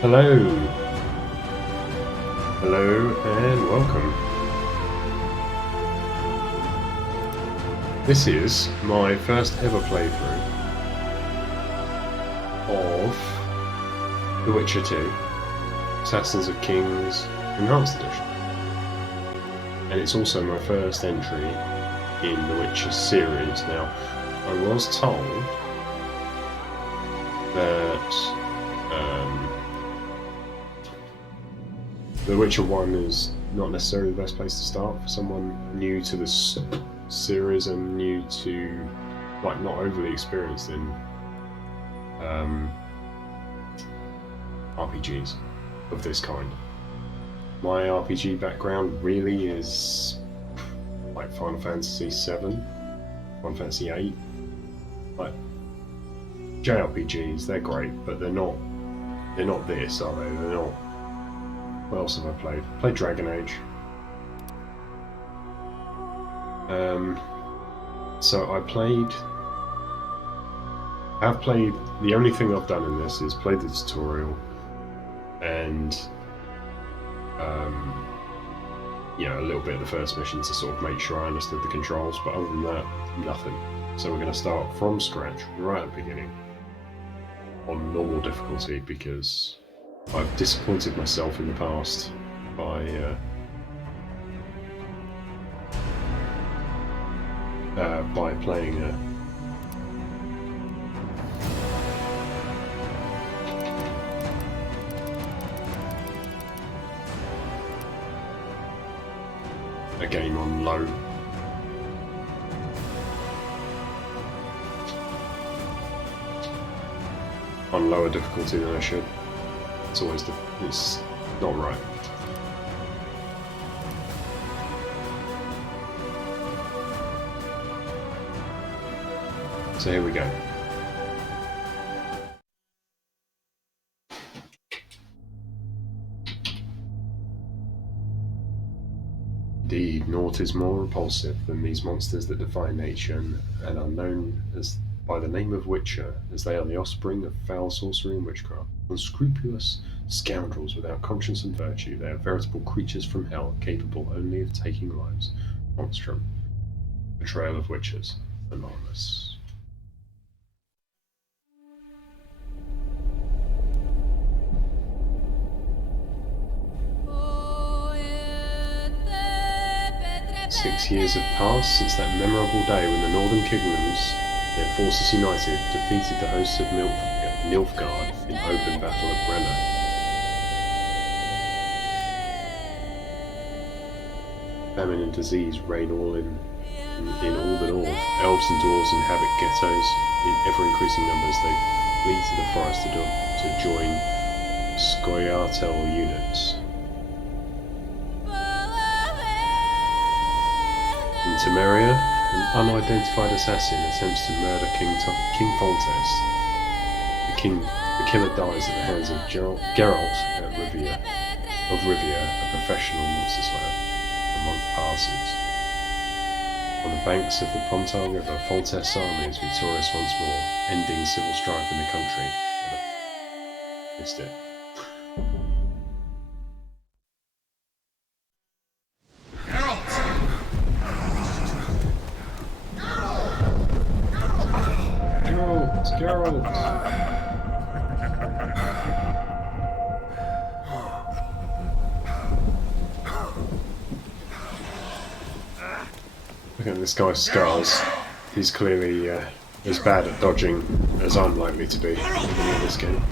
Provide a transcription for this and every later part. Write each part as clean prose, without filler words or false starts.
Hello. Hello and welcome. This is my first ever playthrough of The Witcher 2, Assassins of Kings Enhanced Edition. And it's also my first entry in The Witcher series. Now, I was told that The Witcher 1 is not necessarily the best place to start for someone new to this series and new to, like, not overly experienced in RPGs of this kind. My RPG background really is like Final Fantasy 7, Final Fantasy 8, like JRPGs. They're great, but they're not this, are they? They're not. What else have I played? Played Dragon Age. So I've played, the only thing I've done in this is played the tutorial and a little bit of the first mission to sort of make sure I understood the controls, but other than that, nothing. So we're going to start from scratch, right at the beginning, on normal difficulty, because I've disappointed myself in the past by playing a game on lower difficulty than I should. It's always it's not right. So here we go. Indeed, naught is more repulsive than these monsters that defy nature and are known as by the name of Witcher, as they are the offspring of foul sorcery and witchcraft. Unscrupulous scoundrels without conscience and virtue, they are veritable creatures from hell, capable only of taking lives. Monstrum. Betrayal of Witchers. Anonymous. Six years have passed since that memorable day when the Northern Kingdoms, their forces united, defeated the hosts of Nilfgaard in open battle at Brenna. Famine and disease reign all in all the north. Elves and dwarves inhabit ghettos in ever-increasing numbers. They flee to the forest to join Scoia'tael units. In Temeria, an unidentified assassin attempts to murder King Foltest. The killer dies at the hands of Geralt of Rivia, a professional monster slayer. A month passes. On the banks of the Pontar River, Foltest's army is victorious once more, ending civil strife in the country. Missed it. Geralt! Look at this guy's scars. He's clearly as bad at dodging as I'm likely to be in this game.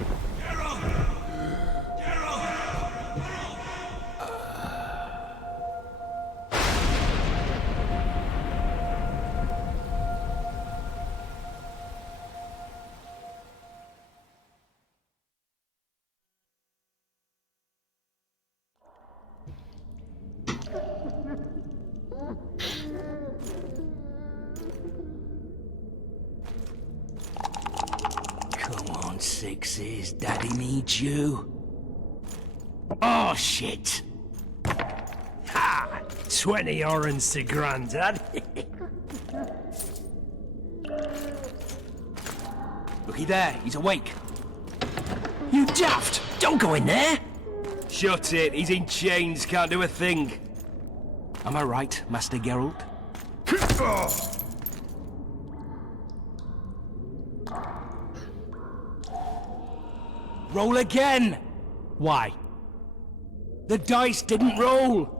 Sixes, Daddy needs you. Oh, shit. Ha! 20 orange to Grandad. Looky there, he's awake. You daft! Don't go in there! Shut it, he's in chains, can't do a thing. Am I right, Master Geralt? Roll again! Why? The dice didn't roll!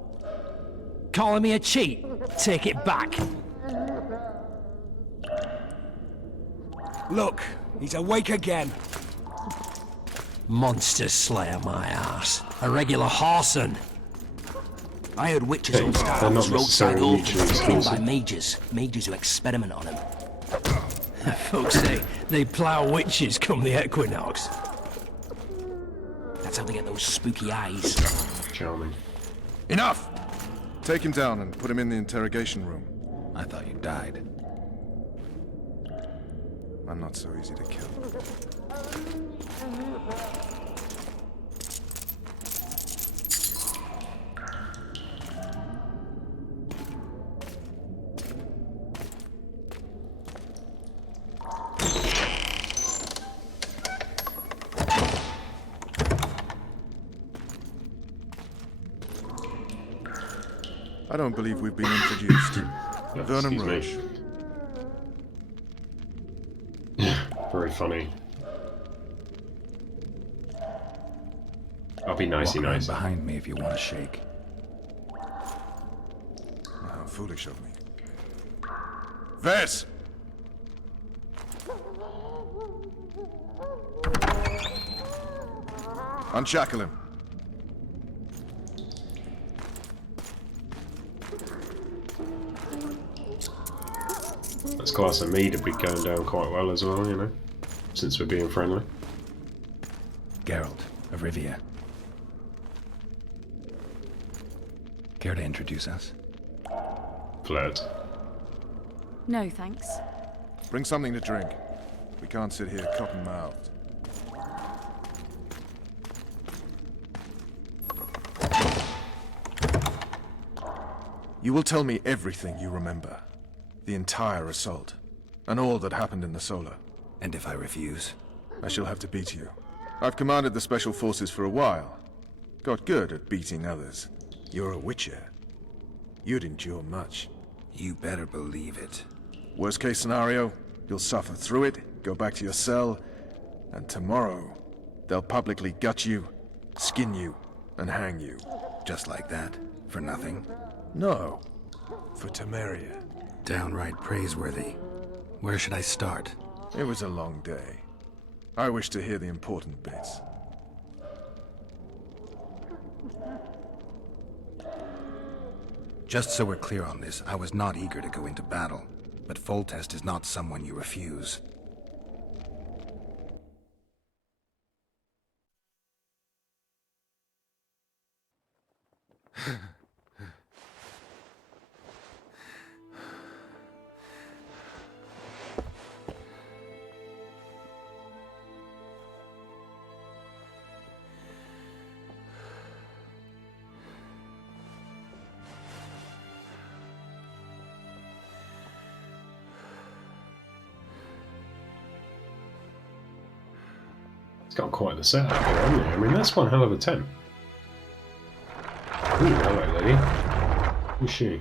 Calling me a cheat? Take it back. Look, he's awake again. Monster slayer, my ass. A regular horson. I heard witches on they're not Starbucks roadside necessarily orphans mutually trained by exclusive. mages who experiment on them. Folks say they plough witches come the equinox. That's how they get those spooky eyes. Charming. Enough! Take him down and put him in the interrogation room. I thought you died. I'm not so easy to kill. I don't believe we've been introduced. Vernon Excuse Roche. me. Very funny. I'll be nicey Walk around nice. behind me if you want to shake. How foolish of me. Vess! Unshackle him. That's class of me to be going down quite well as well, you know, since we're being friendly. Geralt of Rivia. Care to introduce us? Flirt. No, thanks. Bring something to drink. We can't sit here cotton-mouthed. You will tell me everything you remember. The entire assault. And all that happened in the Solar. And if I refuse? I shall have to beat you. I've commanded the Special Forces for a while. Got good at beating others. You're a Witcher. You'd endure much. You better believe it. Worst case scenario, you'll suffer through it, go back to your cell, and tomorrow, they'll publicly gut you, skin you, and hang you. Just like that? For nothing? No, for Temeria. Downright praiseworthy. Where should I start? It was a long day. I wish to hear the important bits. Just so we're clear on this, I was not eager to go into battle, but Foltest is not someone you refuse. It's got quite the setup here, hasn't it? I mean, that's one hell of a tent. Ooh, hello, lady. Who's she?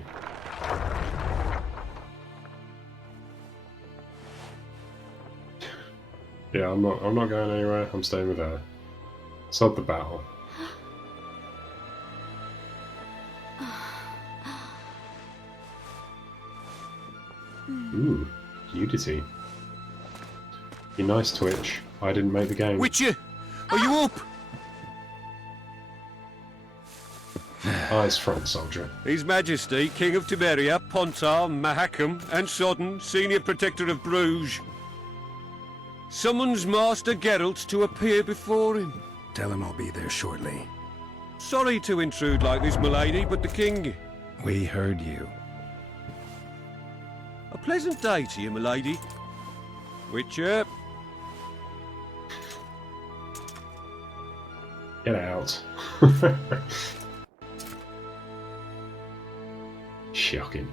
Yeah, I'm not going anywhere. I'm staying with her. Sod the battle. Ooh, nudity. You nice, Twitch. I didn't make the game. Witcher, are you up? Eyes front, soldier. His Majesty, King of Temeria, Pontar, Mahakam, and Sodden, Senior Protector of Bruges, summons Master Geralt to appear before him. Tell him I'll be there shortly. Sorry to intrude like this, milady, but the King... We heard you. A pleasant day to you, milady. Witcher, Get out. Shocking.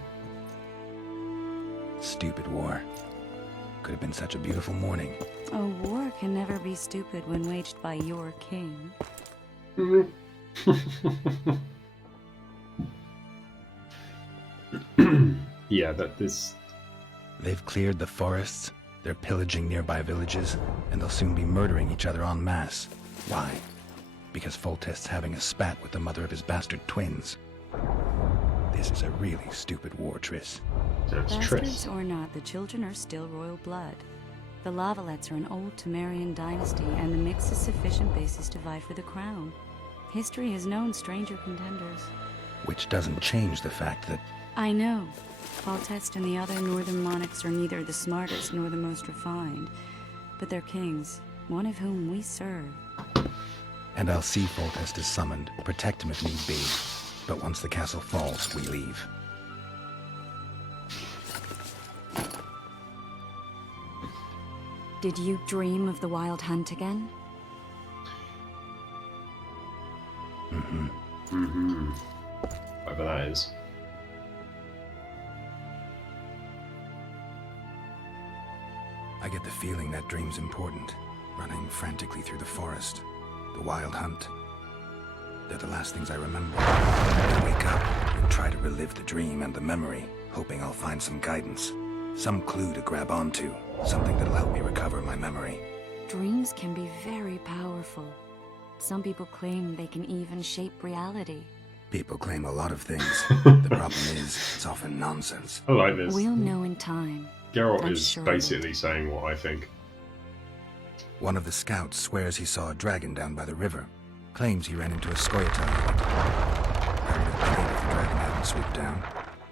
Stupid war. Could have been such a beautiful morning. A war can never be stupid when waged by your king. Yeah, that this. They've cleared the forests, they're pillaging nearby villages, and they'll soon be murdering each other en masse. Why? Because Foltest's having a spat with the mother of his bastard twins. This is a really stupid war, Triss. That's Bastards Triss. or not, the children are still royal blood. The Lavalettes are an old Temerian dynasty, and the mix is sufficient basis to vie for the crown. History has known stranger contenders. Which doesn't change the fact that I know. Foltest and the other northern monarchs are neither the smartest nor the most refined, but they're kings, one of whom we serve. And I'll see Foltest is summoned, protect him if need be. But once the castle falls, we leave. Did you dream of the wild hunt again? Whatever that is. I get the feeling that dream's important. Running frantically through the forest. The wild hunt. They're the last things I remember. I wake up and try to relive the dream and the memory, hoping I'll find some guidance. Some clue to grab onto. Something that'll help me recover my memory. Dreams can be very powerful. Some people claim they can even shape reality. People claim a lot of things. The problem is, it's often nonsense. I like this. We'll know in time. Geralt I'm is sure of it. basically saying what I think. One of the scouts swears he saw a dragon down by the river. Claims he ran into a Scoia'tael. I would have believed if the dragon hadn't swooped down.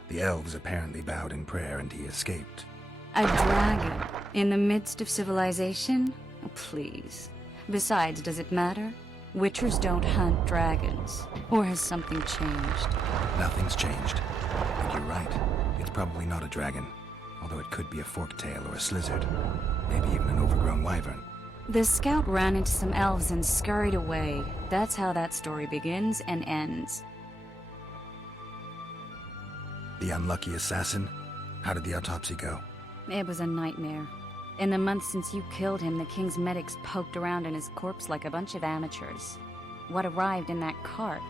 The elves apparently bowed in prayer and he escaped. A dragon in the midst of civilization? Oh, please. Besides, does it matter? Witchers don't hunt dragons. Or has something changed? Nothing's changed. And you're right. It's probably not a dragon. Although it could be a forktail or a slizzard. Maybe even an overgrown wyvern. The scout ran into some elves and scurried away. That's how that story begins and ends. The unlucky assassin? How did the autopsy go? It was a nightmare. In the months since you killed him, the king's medics poked around in his corpse like a bunch of amateurs. What arrived in that cart?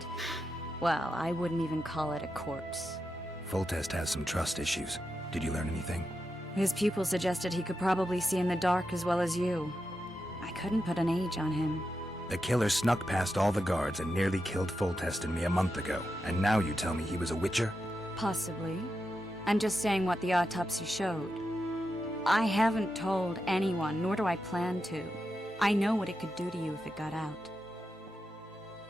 Well, I wouldn't even call it a corpse. Foltest has some trust issues. Did you learn anything? His pupil suggested he could probably see in the dark as well as you. I couldn't put an age on him. The killer snuck past all the guards and nearly killed Foltest and me a month ago. And now you tell me he was a witcher? Possibly. I'm just saying what the autopsy showed. I haven't told anyone, nor do I plan to. I know what it could do to you if it got out.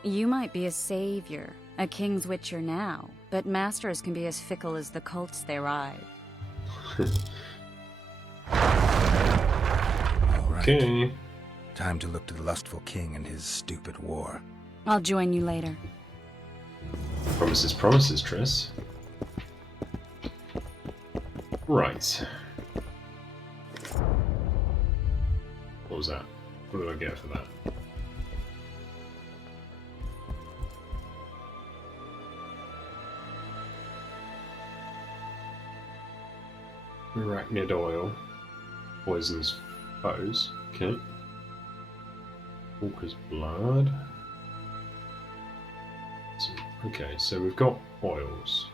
You might be a savior, a king's witcher now, but masters can be as fickle as the cults they ride. All right. Okay. Time to look to the lustful king and his stupid war. I'll join you later. Promises, promises, Triss. Right. What was that? What did I get for that? Arachnid oil. Poisons foes. Okay. Walker's blood. Okay, so we've got oils.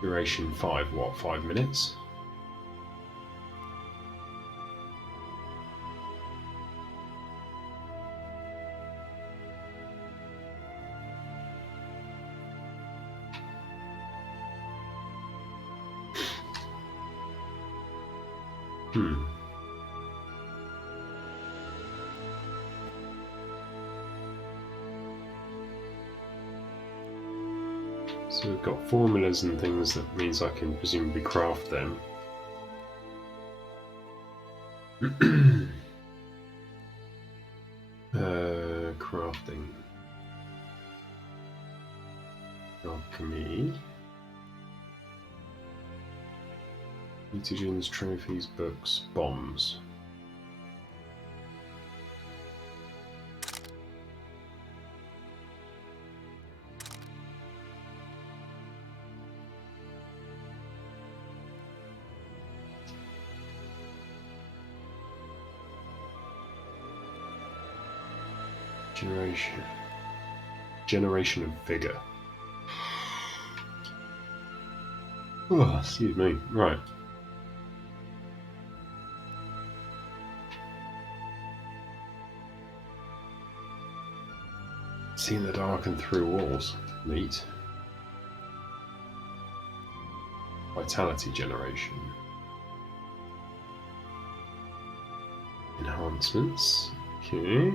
Duration 5, what, 5 minutes? So we've got formulas and things that means I can presumably craft them. Crafting. Alchemy. Mutagens, trophies, books, bombs. Generation of vigor. Oh, excuse me. Right. See in the dark and through walls. Neat. Vitality generation. Enhancements. Okay.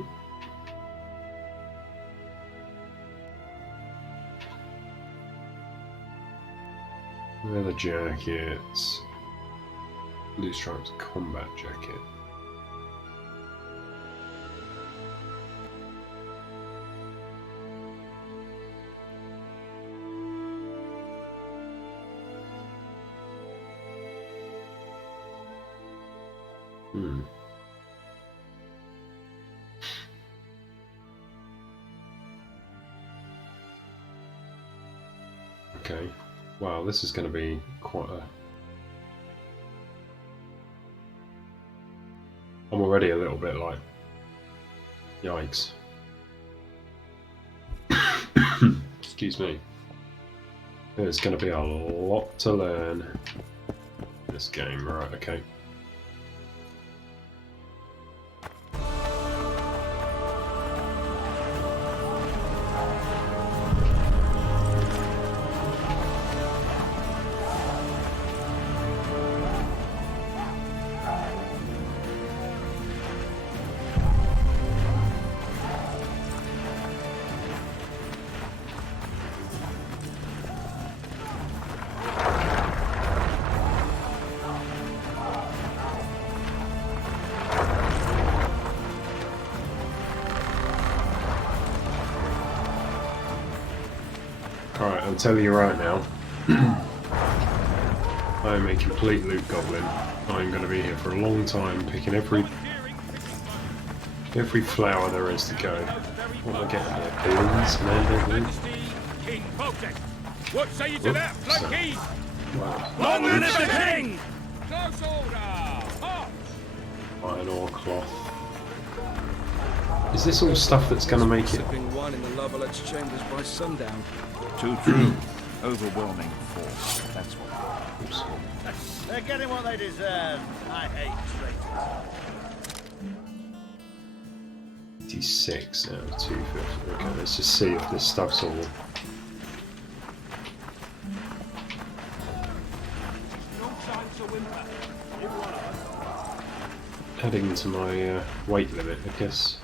Leather jackets. Blue stripes combat jacket. Okay. Wow, this is going to be quite a... I'm already a little bit like... Yikes. Excuse me. There's going to be a lot to learn in this game. Right, okay. Alright, I'll tell you right now. I am a complete loot goblin. I'm going to be here for a long time, picking every flower there is to go. What am I getting here? Beans? Mandarin? King Protect. What say you to that, flunkies? Wow. Long live the king! Close order! March! Iron ore cloth. Is this all stuff that's going to make it? Sipping wine in the Lovelet's chambers by sundown. Too true. Overwhelming force. That's what. Oops. They're getting what they deserve. I hate traitors. 86 out of 250. Okay, let's just see if this stuff's all... Heading to my weight limit, I guess.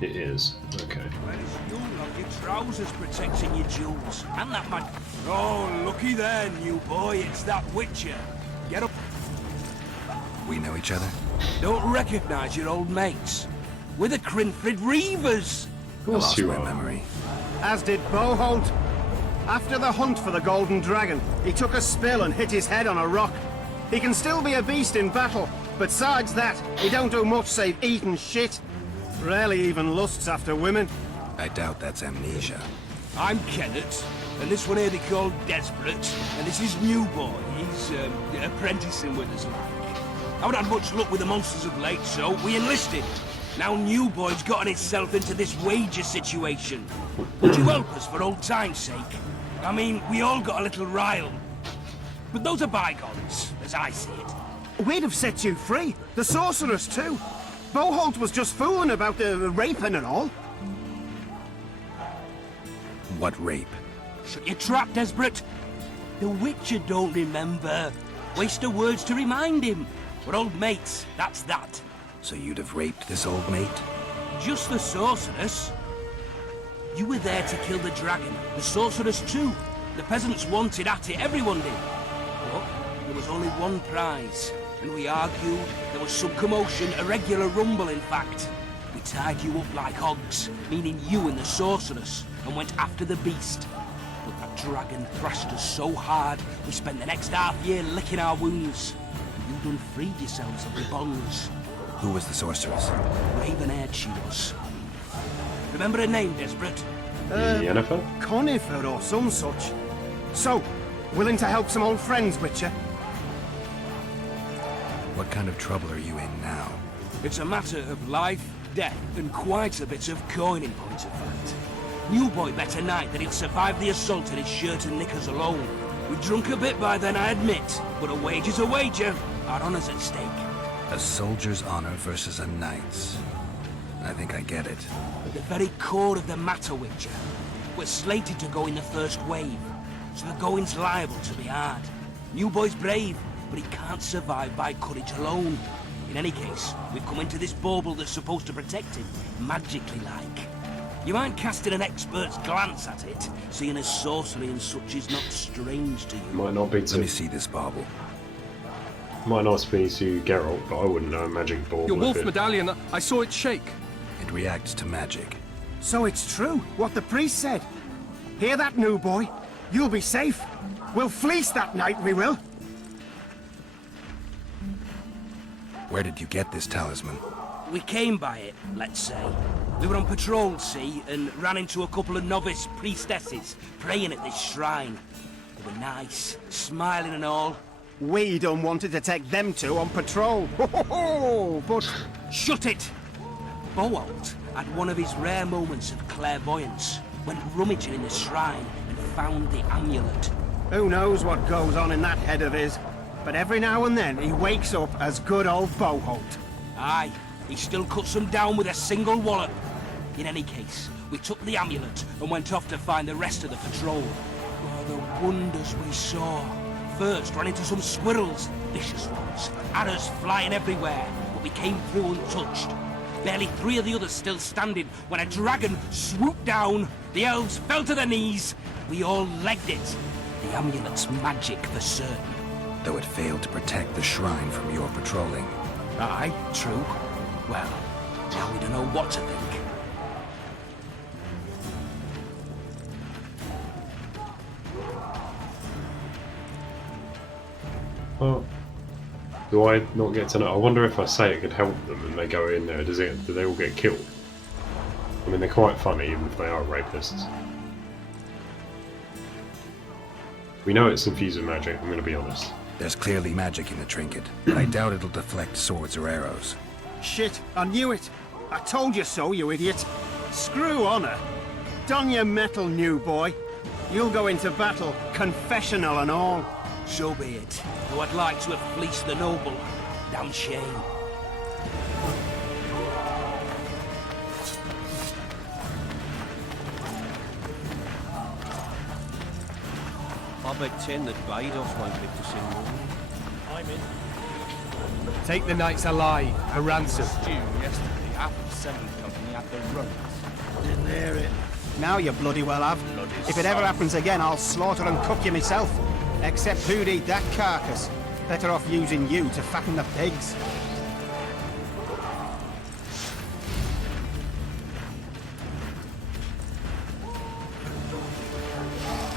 It is. Okay. Where's you lot? Your trousers protecting your jewels. And that man... Oh, looky there, new boy. It's that Witcher. Get up. We know each other? Don't recognise your old mates. We're the Crinfrid Reavers. Of I course lost you my are. memory. As did Boholt. After the hunt for the Golden Dragon, he took a spill and hit his head on a rock. He can still be a beast in battle, but besides that, he don't do much save eat and shit. Rarely even lusts after women. I doubt that's amnesia. I'm Kenneth, and this one here they call Desperate, and this is New Boy. He's apprenticing with us. I haven't had much luck with the monsters of late, so we enlisted. Now New Boy's gotten itself into this wager situation. Would you help us for old time's sake? I mean, we all got a little riled. But those are bygones, as I see it. We'd have set you free. The sorceress too. Boholt was just fooling about the raping and all. What rape? Shut your trap, Desperate. The Witcher don't remember. Waste of words to remind him. We're old mates, that's that. So you'd have raped this old mate? Just the sorceress. You were there to kill the dragon. The sorceress too. The peasants wanted at it, everyone did. But there was only one prize. And we argued, there was some commotion, a regular rumble in fact. We tied you up like hogs, meaning you and the sorceress, and went after the beast. But that dragon thrashed us so hard, we spent the next half year licking our wounds. You done freed yourselves of the bonds. Who was the sorceress? Raven-haired she was. Remember her name, Desperate? Yennefer? Conifer or some such. So, Willing to help some old friends, Witcher? What kind of trouble are you in now? It's a matter of life, death, and quite a bit of coin in point of fact. New boy bet tonight that he'll survive the assault in his shirt and knickers alone. We drunk a bit by then, I admit, but a wager's a wager. Our honour's at stake. A soldier's honor versus a knight's. I think I get it. At the very core of the matter, Witcher, we're slated to go in the first wave, so the going's liable to be hard. New boy's brave, but he can't survive by courage alone. In any case, we've come into this bauble that's supposed to protect him, magically like. You mind casting an expert's glance at it, seeing as sorcery and such is not strange to you? Might not be Let me to see this bauble. might not be to Geralt, but I wouldn't know a magic bauble. Your wolf if it- medallion, I saw it shake. It reacts to magic. So it's true, what the priest said. Hear that, new boy? You'll be safe. We'll fleece that night, we will. Where did you get this talisman? We came by it, let's say. We were on patrol, see, and ran into a couple of novice priestesses praying at this shrine. They were nice, smiling and all. We don't wanted to take them two on patrol. Ho, ho, ho, but Shut it! Bowolt had one of his rare moments of clairvoyance, went rummaging in the shrine and found the amulet. who knows what goes on in that head of his? But every now and then he wakes up as good old Boholt. Aye, he still cuts them down with a single wallop. In any case, we took the amulet and went off to find the rest of the patrol. Oh, the wonders we saw. First, ran into some squirrels, vicious ones, arrows flying everywhere, but we came through untouched. Barely 3 of the others still standing when a dragon swooped down. The elves fell to their knees. We all legged it. The amulet's magic for certain. Though it failed to protect the shrine from your patrolling. Aye, true. Well, now we don't know what to think. Well, do I not get to know? I wonder if I say it could help them and they go in there, do they all get killed? I mean, they're quite funny even if they are rapists. We know it's infused with magic, I'm going to be honest. There's clearly magic in the trinket, but I doubt it'll deflect swords or arrows. Shit, I knew it. I told you so, you idiot. Screw honor. Don your metal, new boy. You'll go into battle, confessional and all. So be it. Though I'd like to have fleeced the noble. Damn shame. I bet 10 that Baidos won't live to see more. I'm in. Take the knights alive, a ransom. Stew yesterday, half of 7th Company at the runs. Didn't hear it. Now you bloody well have. If it ever happens again, I'll slaughter and cook you myself. Except who'd eat that carcass? Better off using you to fatten the pigs.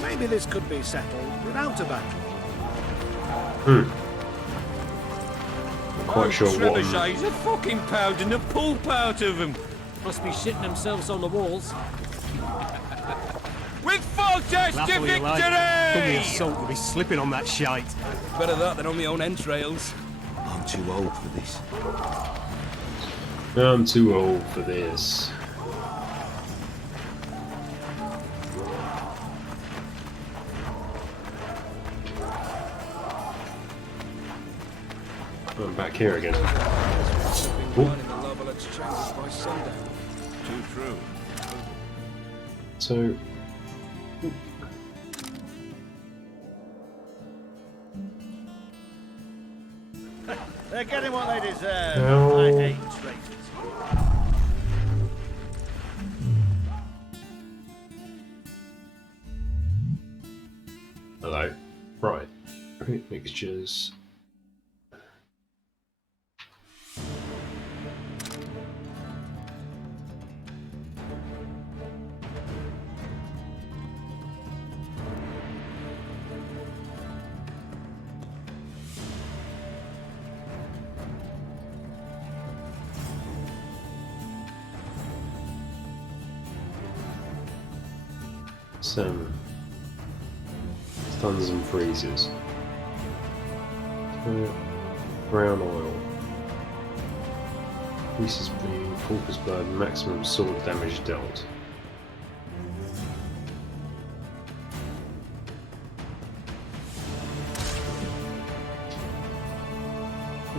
Maybe this could be settled without a battle. Not quite sure what. Trebuchets are fucking pounding the pulp out of them. Must be shitting themselves on the walls. With Foltest to Come the victory! assault will be slipping on that shite. Better that than on my own entrails. I'm too old for this. I'm too old for this. I'm back here again. Been running the Lovelet's chambers by sundown. Too true. So, They're getting what they deserve. No. I hate traitors. hello. Right. Great mixtures. stuns and freezes. Brown oil. Increases bleeding, Falker's blood, maximum sword damage dealt.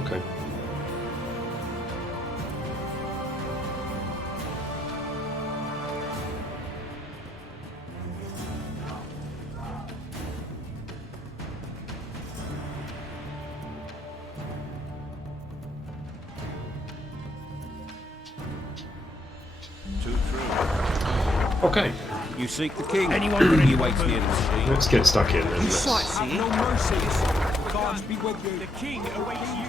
Okay. Too true. Okay, You seek the king. Anyone you wait near the machine. let's get stuck in and let's... Sightseeing? No mercy. God be with you. The king awaits you.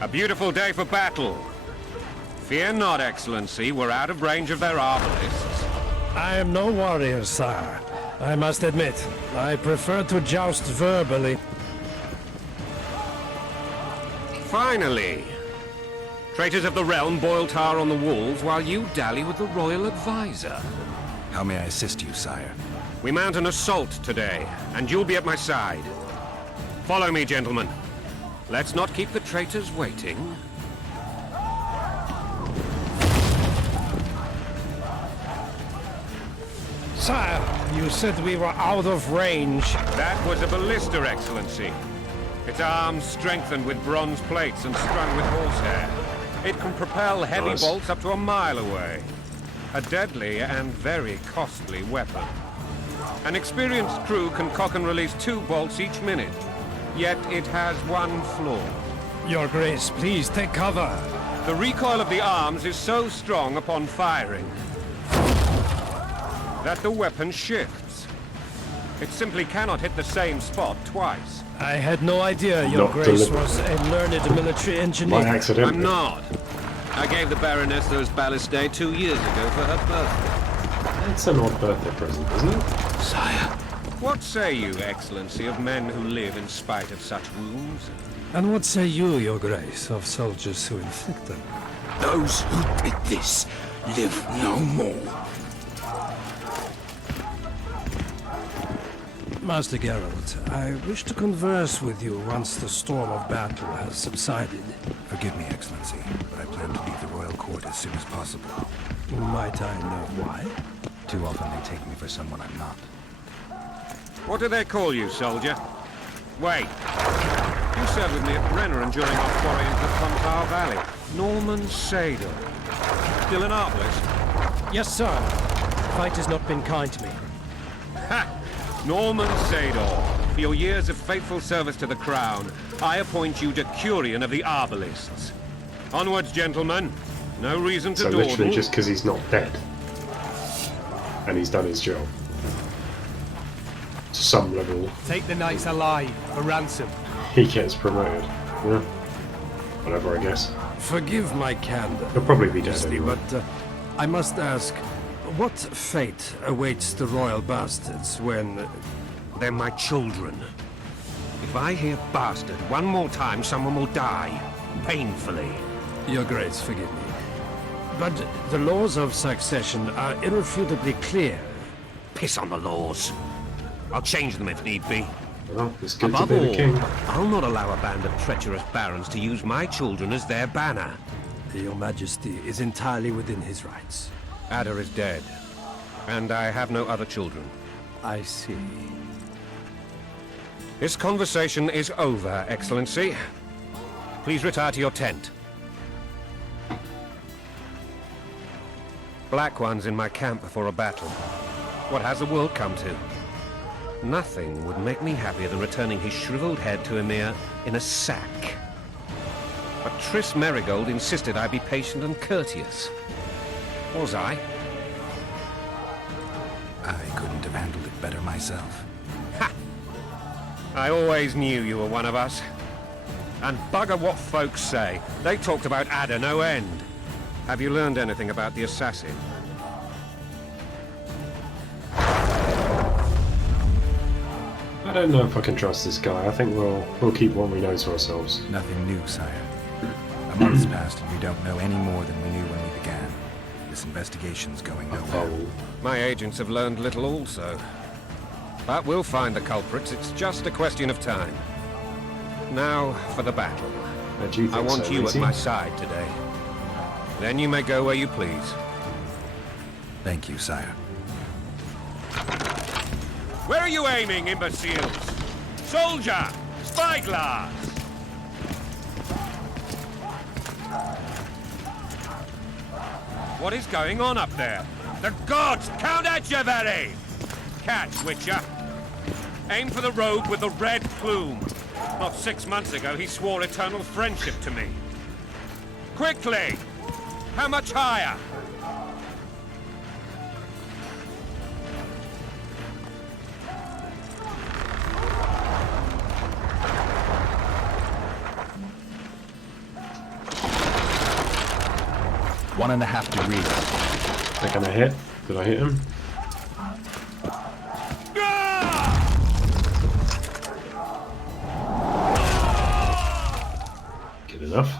A beautiful day for battle. Fear not, Excellency, we're out of range of their arbalists. I am no warrior, sire. I must admit, I prefer to joust verbally. Finally! Traitors of the realm boil tar on the walls while you dally with the royal advisor. How may I assist you, sire? We mount an assault today, and you'll be at my side. Follow me, gentlemen. Let's not keep the traitors waiting. Sire, you said we were out of range. That was a ballista, Excellency. Its arms strengthened with bronze plates and strung with horsehair. It can propel heavy Nice. bolts up to a mile away. A deadly and very costly weapon. An experienced crew can cock and release 2 bolts each minute. Yet it has one flaw. Your Grace, please take cover. The recoil of the arms is so strong upon firing that the weapon shifts. It simply cannot hit the same spot twice. I had no idea Your Not Grace deliberate. was a learned military By engineer. accident. I'm not. I gave the Baroness those ballistae 2 years ago for her birthday. That's an odd birthday present, isn't it? Sire. What say you, Excellency, of men who live in spite of such wounds? And what say you, Your Grace, of soldiers who inflict them? Those who did this live no more. Master Geralt, I wish to converse with you once the storm of battle has subsided. Forgive me, Excellency, but I plan to leave the royal court as soon as possible. Might I know why? Too often they take me for someone I'm not. What do they call you, soldier? Wait. You served with me at Brenner and during our foray into the Pontar Valley. Norman Sador. Still an arbalist? Yes, sir. Fight has not been kind to me. Ha! Norman Sador. For your years of faithful service to the crown, I appoint you Decurion of the Arbalists. Onwards, gentlemen. No reason to So dawdle. literally just because he's not dead. And he's done his job. To some level, Take the knights alive for ransom. he gets promoted. Yeah. Whatever, I guess. Forgive my candor, He'll probably be dead Majesty, anyway. but I must ask, what fate awaits the royal bastards when... They're my children. If I hear bastard one more time, someone will die. Painfully. Your Grace, forgive me. But the laws of succession are irrefutably clear. Piss on the laws. I'll change them if need be. Well, it's good Above to be the all, king. I'll not allow a band of treacherous barons to use my children as their banner. Your Majesty is entirely within his rights. Ada is dead, and I have no other children. I see. This conversation is over, Excellency. Please retire to your tent. Black One's in my camp before a battle. What has the world come to? Nothing would make me happier than returning his shriveled head to Emir in a sack. But Triss Merigold insisted I be patient and courteous. Was I? I couldn't have handled it better myself. Ha! I always knew you were one of us. And bugger what folks say. They talked about Ada no end. Have you learned anything about the assassin? I don't know if I can trust this guy. I think we'll keep what we know to ourselves. Nothing new, sire. A month's passed and we don't know any more than we knew when we began. This investigation's going nowhere. Oh, My agents have learned little also. But we'll find the culprits. It's just a question of time. Now for the battle. I want you at my side today. Then you may go where you please. Thank you, sire. Where are you aiming, imbeciles? Soldier! Spyglass! What is going on up there? The gods count at you, Very! Catch, Witcher. Aim for the rogue with the red plume. Not 6 months ago, he swore eternal friendship to me. Quickly! How much higher? One and a half degrees. Can I hit? Did I hit him? Good enough.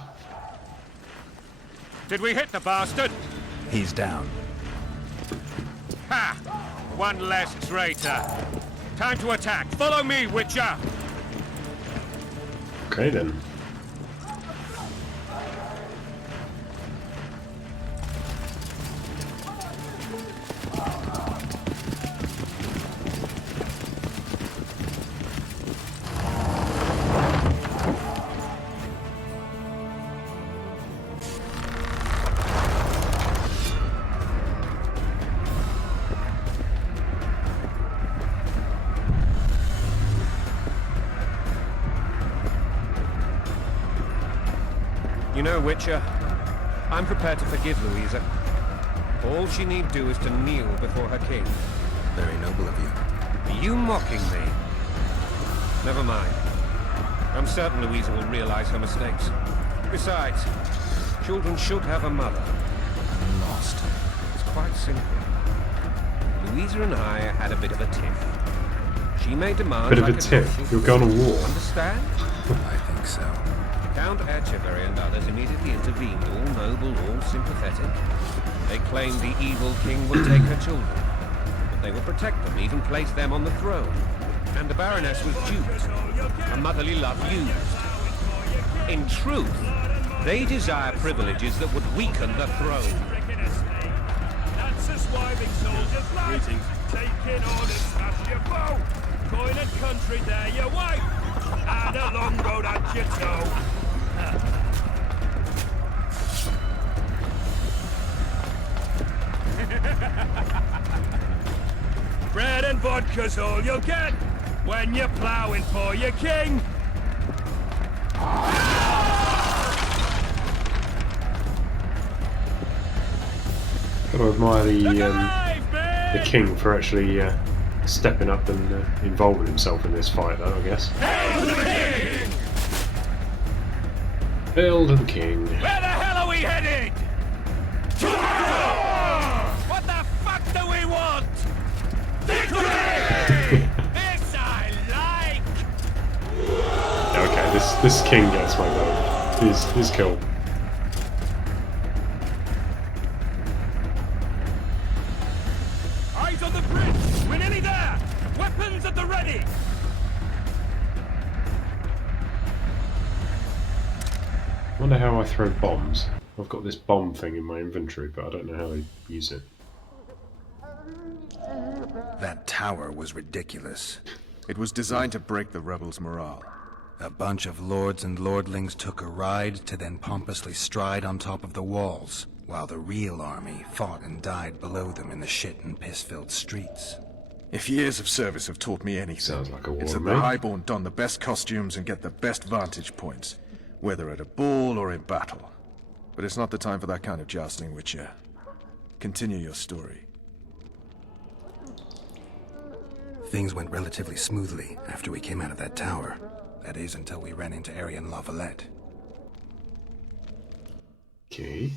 Did we hit the bastard? He's down. Ha! One less traitor. Time to attack. Follow me, Witcher! Okay then. You know, Witcher, I'm prepared to forgive Louisa. All she need do is to kneel before her king. Very noble of you. Are you mocking me? Never mind. I'm certain Louisa will realize her mistakes. Besides, children should have a mother. I'm lost. It's quite simple. Louisa and I had a bit of a tiff. She made demands Bit of like a tiff? docile You're going to war? Understand? I think so. Count Etcheverry and others immediately intervened, all noble, all sympathetic. They claimed the evil king would take her children, but they would protect them, even place them on the throne. And the Baroness was duped, her motherly love used. In truth, they desire privileges that would weaken the throne. That's a swiving soldier's life. Taking orders, smash your bow. Coin and country, there you wife. And a long road at your toe. Bread and vodka's all you'll get when you're ploughing for your king. Gotta admire the king for actually stepping up and involving himself in this fight, though, I guess. Hail to the king. Where the hell are we headed? What the fuck do we want? Victory! This I like! Okay, this king gets my vote. He's cool. Eyes on the bridge! We're nearly there! Weapons at the ready! Wonder how I throw bombs. I've got this bomb thing in my inventory, but I don't know how to use it. That tower was ridiculous. It was designed to break the rebels' morale. A bunch of lords and lordlings took a ride to then pompously stride on top of the walls, while the real army fought and died below them in the shit and piss-filled streets. If years of service have taught me anything, Sounds like a war it's to that me. the Highborn don the best costumes and get the best vantage points, whether at a ball or in battle. But it's not the time for that kind of jousting, Witcher. Continue your story. Things went relatively smoothly after we came out of that tower. That is, until we ran into Arian Lavalette. Okay.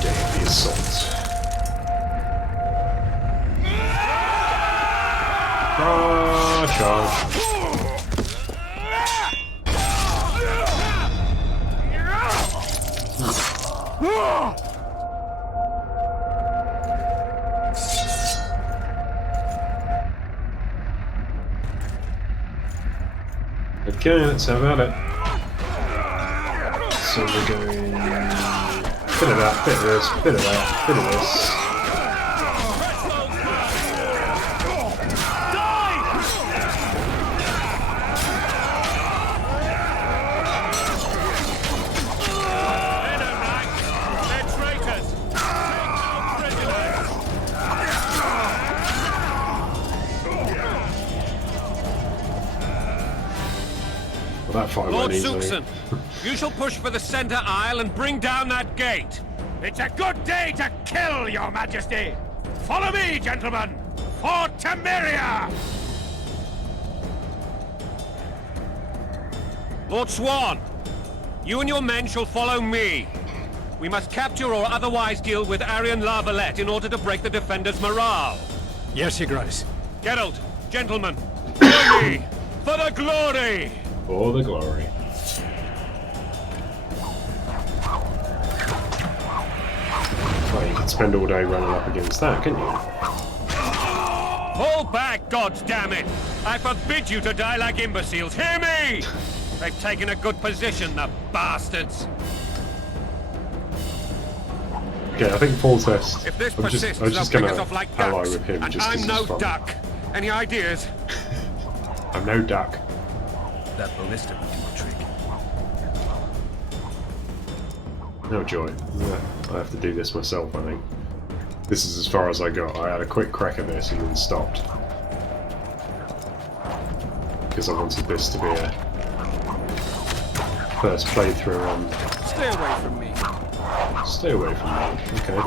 Day of the assault. Charge. Okay, let's have at it. So we're going bit of that, bit of this, bit of that, bit of this. That fight Lord went easily. Zuxon, you shall push for the center aisle and bring down that gate. It's a good day to kill, Your Majesty! Follow me, gentlemen! For Temeria! Lord Swan, you and your men shall follow me. We must capture or otherwise deal with Arian Lavalette in order to break the defenders' morale. Yes, Your Grace. Geralt, gentlemen, follow me for the glory! For the glory. Well, you could spend all day running up against that, couldn't you? Pull back, goddammit! I forbid you to die like imbeciles. Hear me! They've taken a good position, the bastards. Okay, I think full test. If this I'm persists, just they'll gonna pick us off like ally ducks. with him And just 'cause I'm it's no fun. duck. Any ideas? I'm no duck. That ballista would do a trick. No joy. Yeah, I have to do this myself, I think. This is as far as I got. I had a quick crack at this and then stopped. Because I wanted this to be a first playthrough on... Stay away from me. Stay away from me. Okay.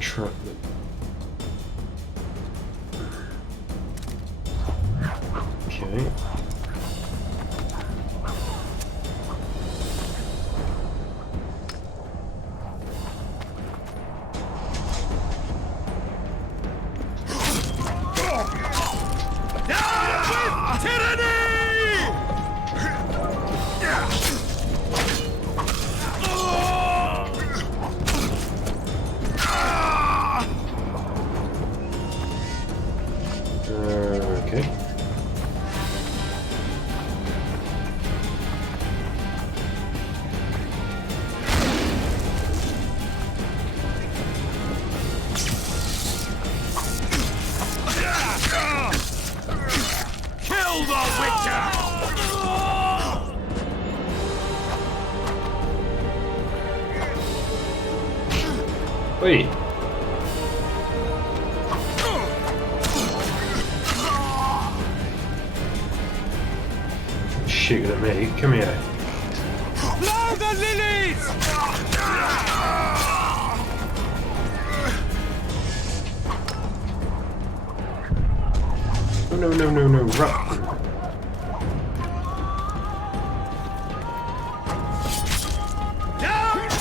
Trap them. Okay. Okay. Kill the Witcher! Wait. Shooting at me. Come here. Blow the lilies! Oh, no. Run. Down with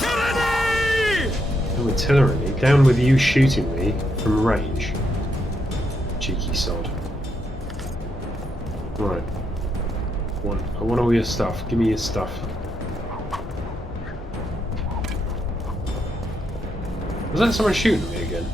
tyranny! Down with tyranny. Down with you shooting me from range. Cheeky sod. Right. I want all your stuff. Give me your stuff. Was that someone shooting me again?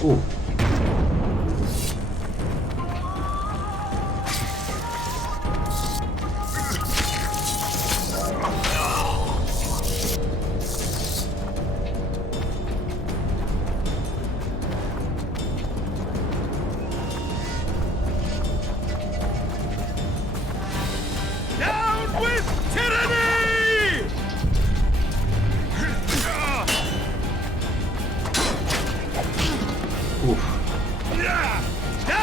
Ooh. Down with tyranny! Oof. Down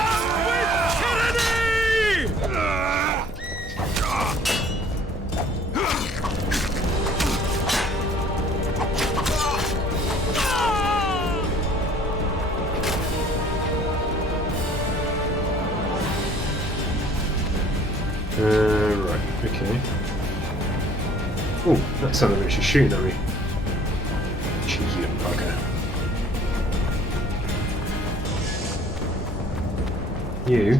That son of a bitch is shooting at me. Cheeky little bugger. You.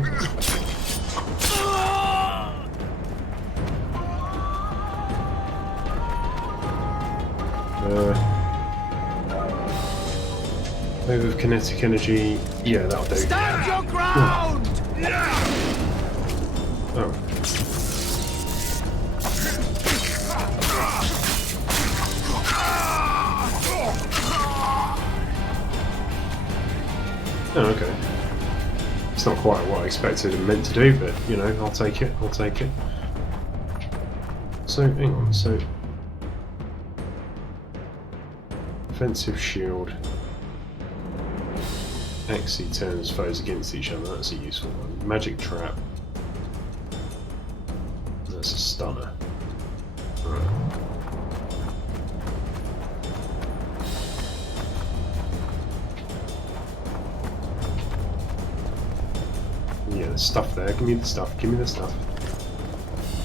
Move with kinetic energy. Yeah, that'll do. Stand your ground! Oh. Oh, okay. It's not quite what I expected and meant to do, but you know, I'll take it. I'll take it. So, hang on. So, offensive shield. Axie turns foes against each other. That's a useful one. Magic trap. That's a stunner. Right. Yeah, there's stuff there. Give me the stuff. Give me the stuff.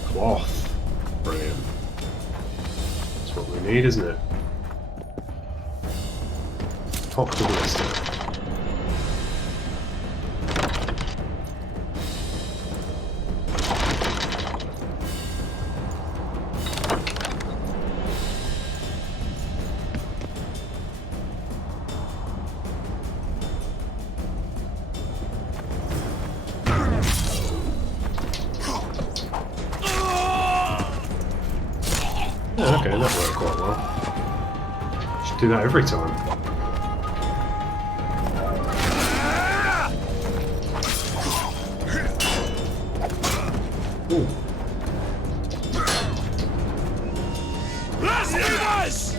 Cloth. Brilliant. That's what we need, isn't it? Pop the blister. Yeah, okay, that worked quite well. Should do that every time. Ooh. Blasphemous!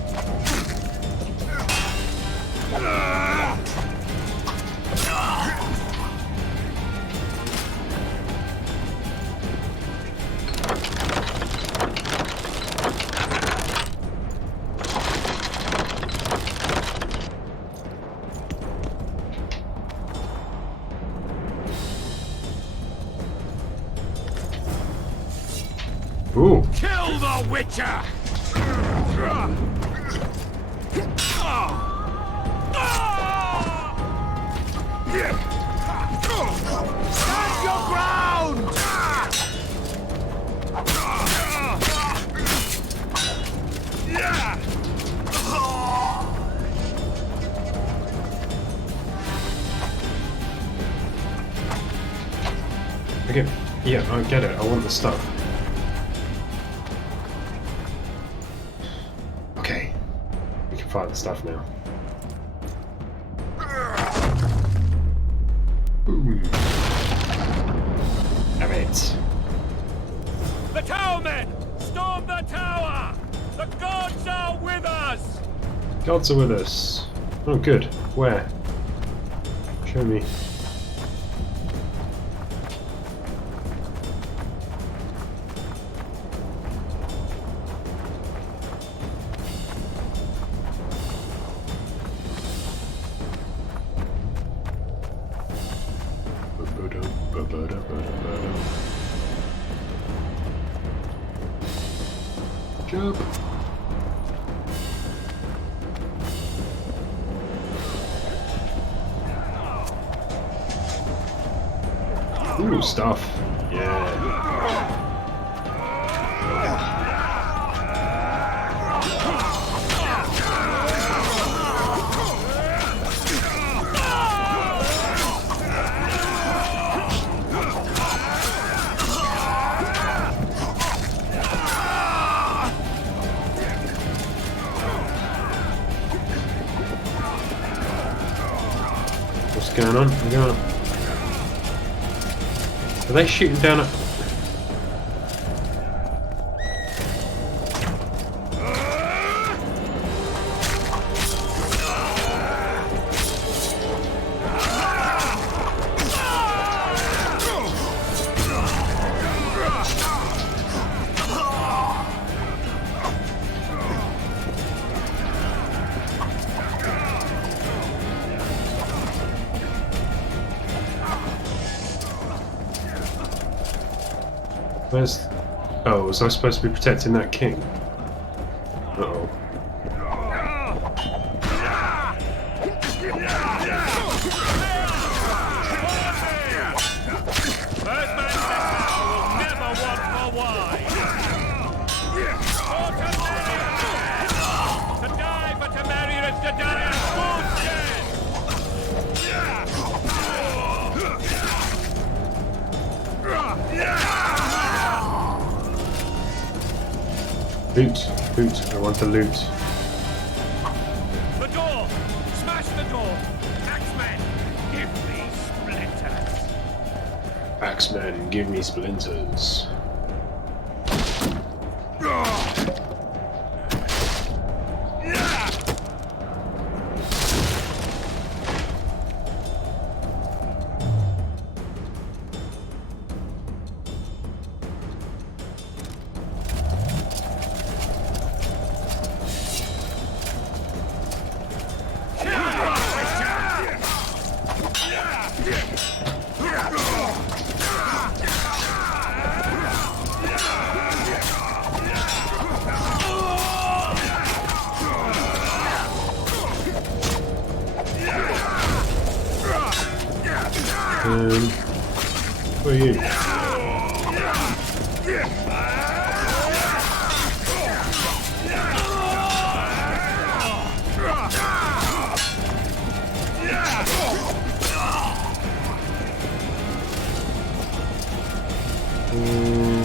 Ooh. Kill the Witcher! Stand your ground! Okay. Yeah, I get it. I want the stuff. Okay. We can fight the stuff now. Ooh. Damn it. The towermen! Storm the tower! The gods are with us! Gods are with us. Oh, good. Where? Show me. Jump. Ooh, stuff. Yeah. What's going on? What's going on? Are they shooting down at... Where's... Oh, was I supposed to be protecting that king? Loot. Loot. I want the loot. The door! Smash the door! Axemen, give me splinters! Axemen, give me splinters. Who are you?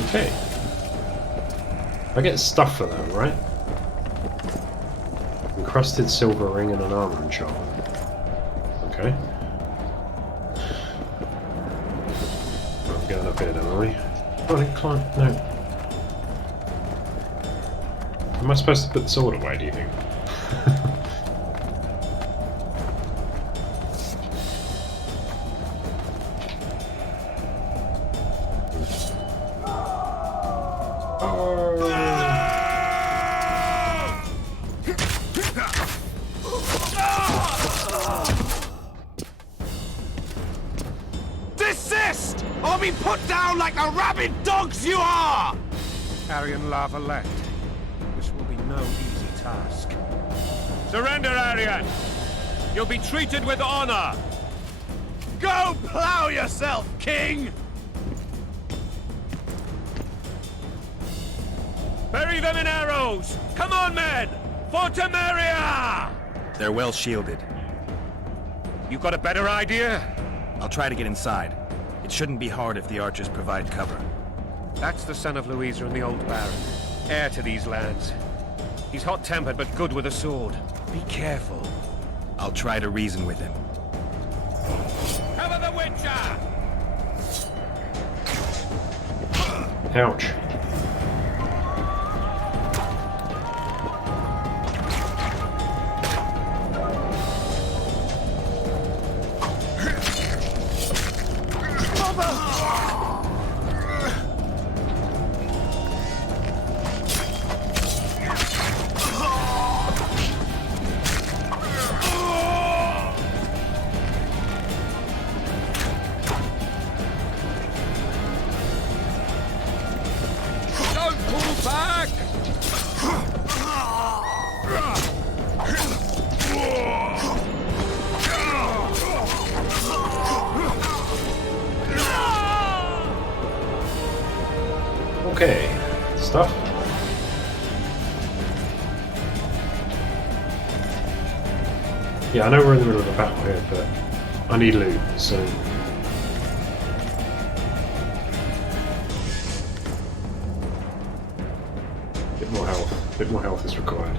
Okay. I get stuff for that, right? Encrusted silver ring and an armor enchantment. Okay. I'm going up here, don't I? Oh, I didn't climb. No. Am I supposed to put the sword away, do you think? Desist! Or be put down like the rabid dogs you are! Aryan lava left. This will be no easy task. Surrender, Aryan! You'll be treated with honor! Go plow yourself, king! Bury them in arrows! Come on, men! For Temeria! They're well shielded. You got a better idea? I'll try to get inside. It shouldn't be hard if the archers provide cover. That's the son of Louisa and the old Baron. Heir to these lands. He's hot-tempered but good with a sword. Be careful. I'll try to reason with him. Cover the Witcher! Ouch. Okay, stuff. Yeah, I know we're in the middle of a battle here, but I need loot, so... Bit more health. Bit more health is required.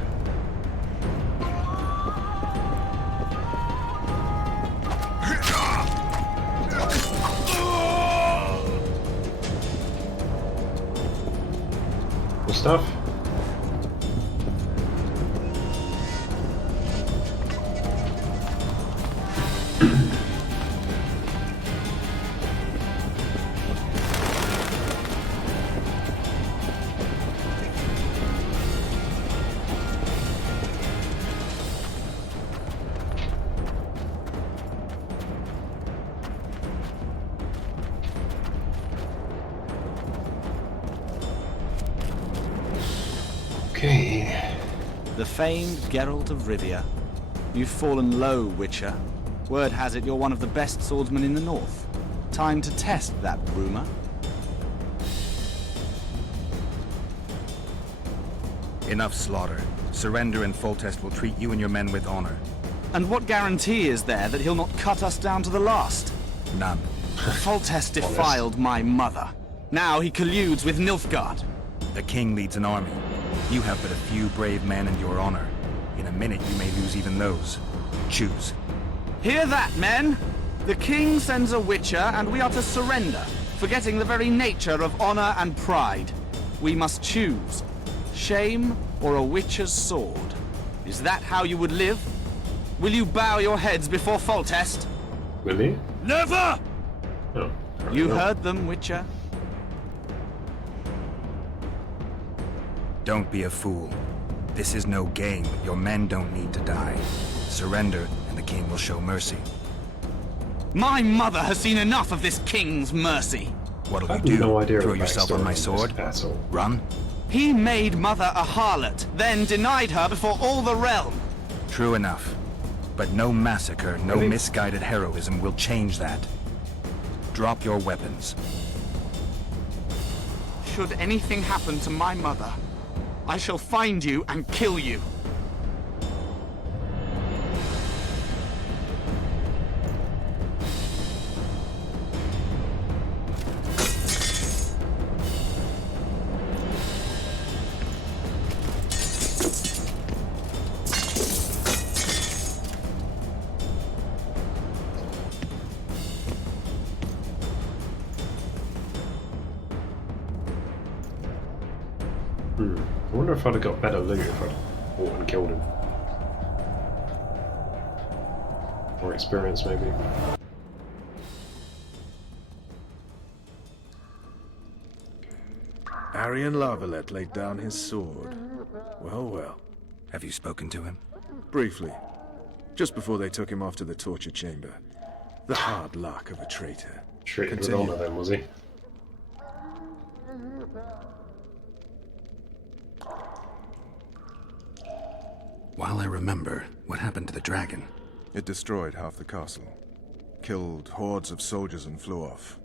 Stuff. Okay. The famed Geralt of Rivia. You've fallen low, Witcher. Word has it you're one of the best swordsmen in the north. Time to test that rumor. Enough slaughter. Surrender and Foltest will treat you and your men with honor. And what guarantee is there that he'll not cut us down to the last? None. Foltest defiled my mother. Now he colludes with Nilfgaard. The king leads an army. You have but a few brave men and your honor. In a minute, you may lose even those. Choose. Hear that, men? The king sends a witcher, and we are to surrender, forgetting the very nature of honor and pride. We must choose. Shame or a witcher's sword. Is that how you would live? Will you bow your heads before Foltest? Will he? Never! Oh, You heard them, Witcher. Don't be a fool. This is no game. Your men don't need to die. Surrender, and the king will show mercy. My mother has seen enough of this king's mercy. What'll I you have do? no idea Throw of the yourself backstory on my on this sword? at all. Run? He made mother a harlot, then denied her before all the realm. True enough. But no massacre, no Really? misguided heroism will change that. Drop your weapons. Should anything happen to my mother, I shall find you and kill you. I wonder if I'd have got better loot if I'd fought and killed him. More experience, maybe. Arian Lavalette laid down his sword. Well, well. Have you spoken to him? Briefly. Just before they took him off to the torture chamber. The hard luck of a traitor. Treated with Continue. honour then, was he? While I remember, what happened to the dragon? It destroyed half the castle. Killed hordes of soldiers and flew off.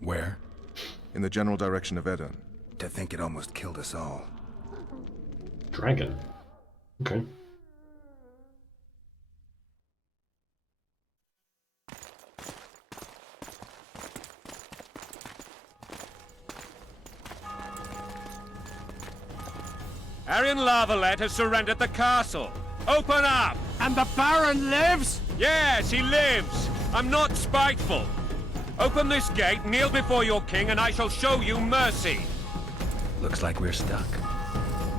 Where? In the general direction of Edon. To think it almost killed us all. Dragon? Okay. Arian Lavalette has surrendered the castle. Open up! And the Baron lives? Yes, he lives. I'm not spiteful. Open this gate, kneel before your king, and I shall show you mercy. Looks like we're stuck.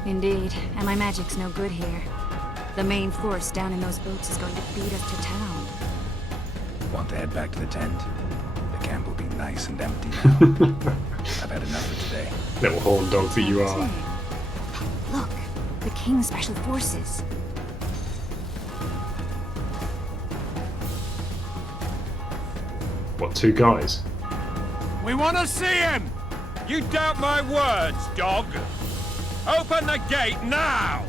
Indeed, and my magic's no good here. The main force down in those boats is going to beat us to town. Want to head back to the tent? The camp will be nice and empty now. I've had enough for today. Little horn dog that you are. Look, the King's Special Forces. What, two guys? We want to see him! You doubt my words, dog! Open the gate now!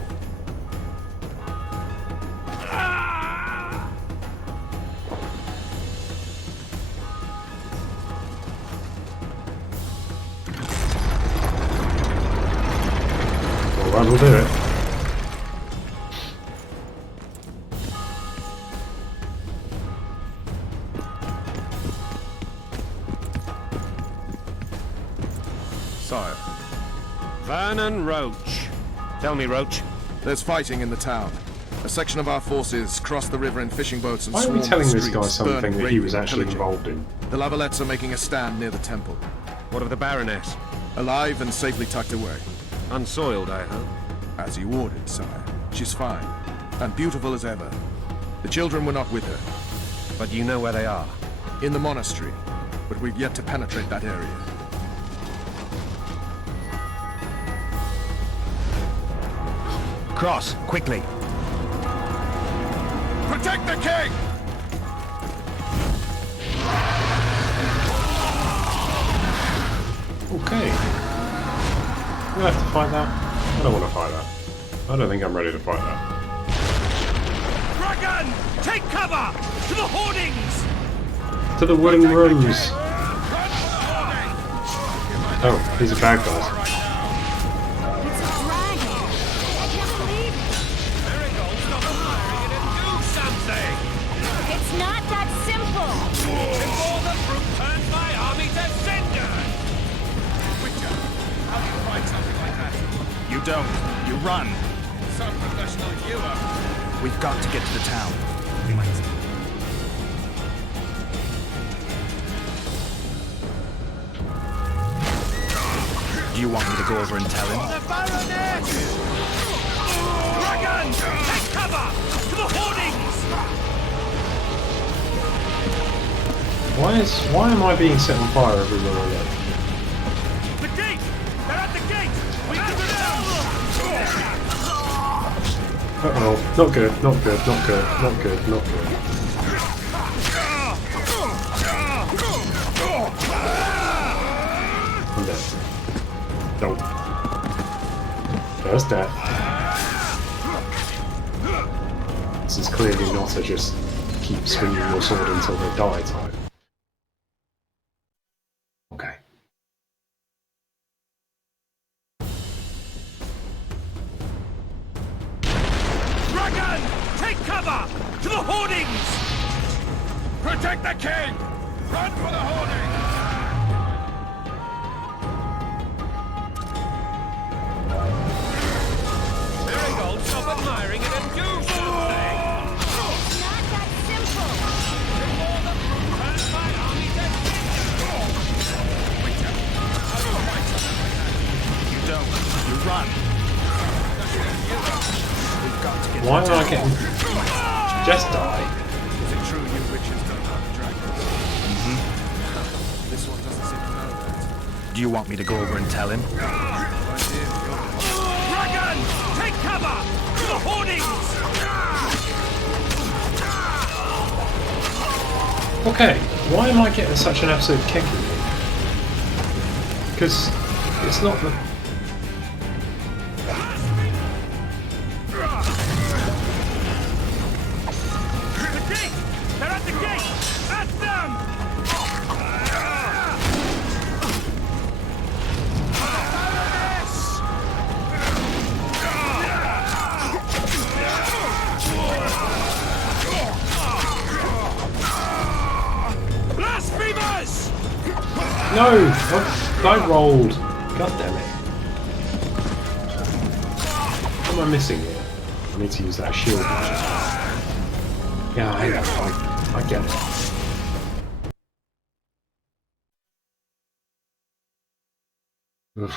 Well, that'll do it. Sire. Vernon Roach. Tell me, Roach. There's fighting in the town. A section of our forces crossed the river in fishing boats and Why are we swarmed telling the this guy streets, something burning, that he raping, was and actually pillaging? involved in? The Lavalettes are making a stand near the temple. What of the Baroness? Alive and safely tucked away. Unsoiled, I hope. As you ordered, sire. She's fine. And beautiful as ever. The children were not with her. But you know where they are? In the monastery. But we've yet to penetrate that area. Cross, quickly! Protect the king! Okay. Do I have to fight that? I don't want to fight that. I don't think I'm ready to fight that. Dragon! Take cover! To the hoardings! To the wooden rooms! Oh, these are bad guys. It's a dragon! I can't believe it! Do something! It's not that simple! Before the brute turns my army to cinder! Witcher, how do you fight something like that? You don't. You run. Some professional you are. We've got to get to the town. We might... Do you want me to go over and tell him? The Baroness! Dragon! Take cover! To the hoardings! Why am I being set on fire everywhere I go? The gate! They're at the gate! We can get down! Uh-oh. Not good, not good, not good, not good, not good. I'm dead. Don't. There's death. This is clearly not a just keep swinging your sword until they die type. Okay. Dragon! Take cover! To the hoardings! Protect the king! Run for the hoarding! Marigold, stop admiring it and do something! Not that simple! Before the brute turns my army to You don't. You run. We've got to get Why to am the I town. getting... Just die? Is it true you witches don't have dragons? Mm-hmm. This one doesn't seem to know that. Do you want me to go over and tell him? Dragon! Take cover! To the hoardings! Okay, why am I getting such an absolute kick in me? Because it's not the... The gate! They're at the gate! At them! Blasphemers! No! Oh, I rolled! God damn it. What am I missing here? I need to use that shield. Yeah, I know. I get it. Oof.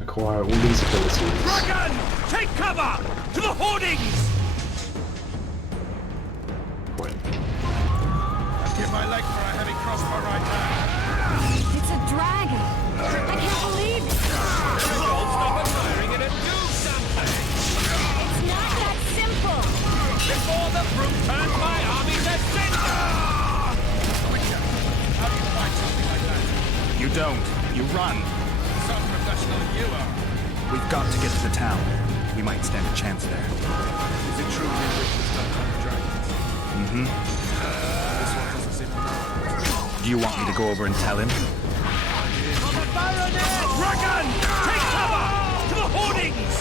Acquire all these abilities. Dragon! Take cover! To the hoardings! Wait. I'd give my leg for a heavy crossbow right now. It's a dragon. I can't believe it. Marigold, stop admiring it and do something! It's not that simple. Before the brute turns my army to cinder! Witcher, how do you fight something like that? You don't. You run. Some professional you are. We've got to get to the town. We might stand a chance there. Is it true you witches don't have dragons? Mm-hmm. This one doesn't seem to know that. Do you want me to go over and tell him? Dragon! Take cover! To the hoardings!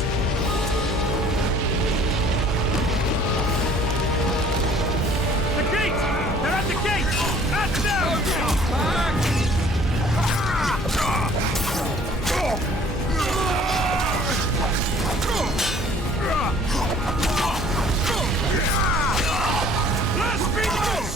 The gate! They're at the gate! At them! Blasphemers!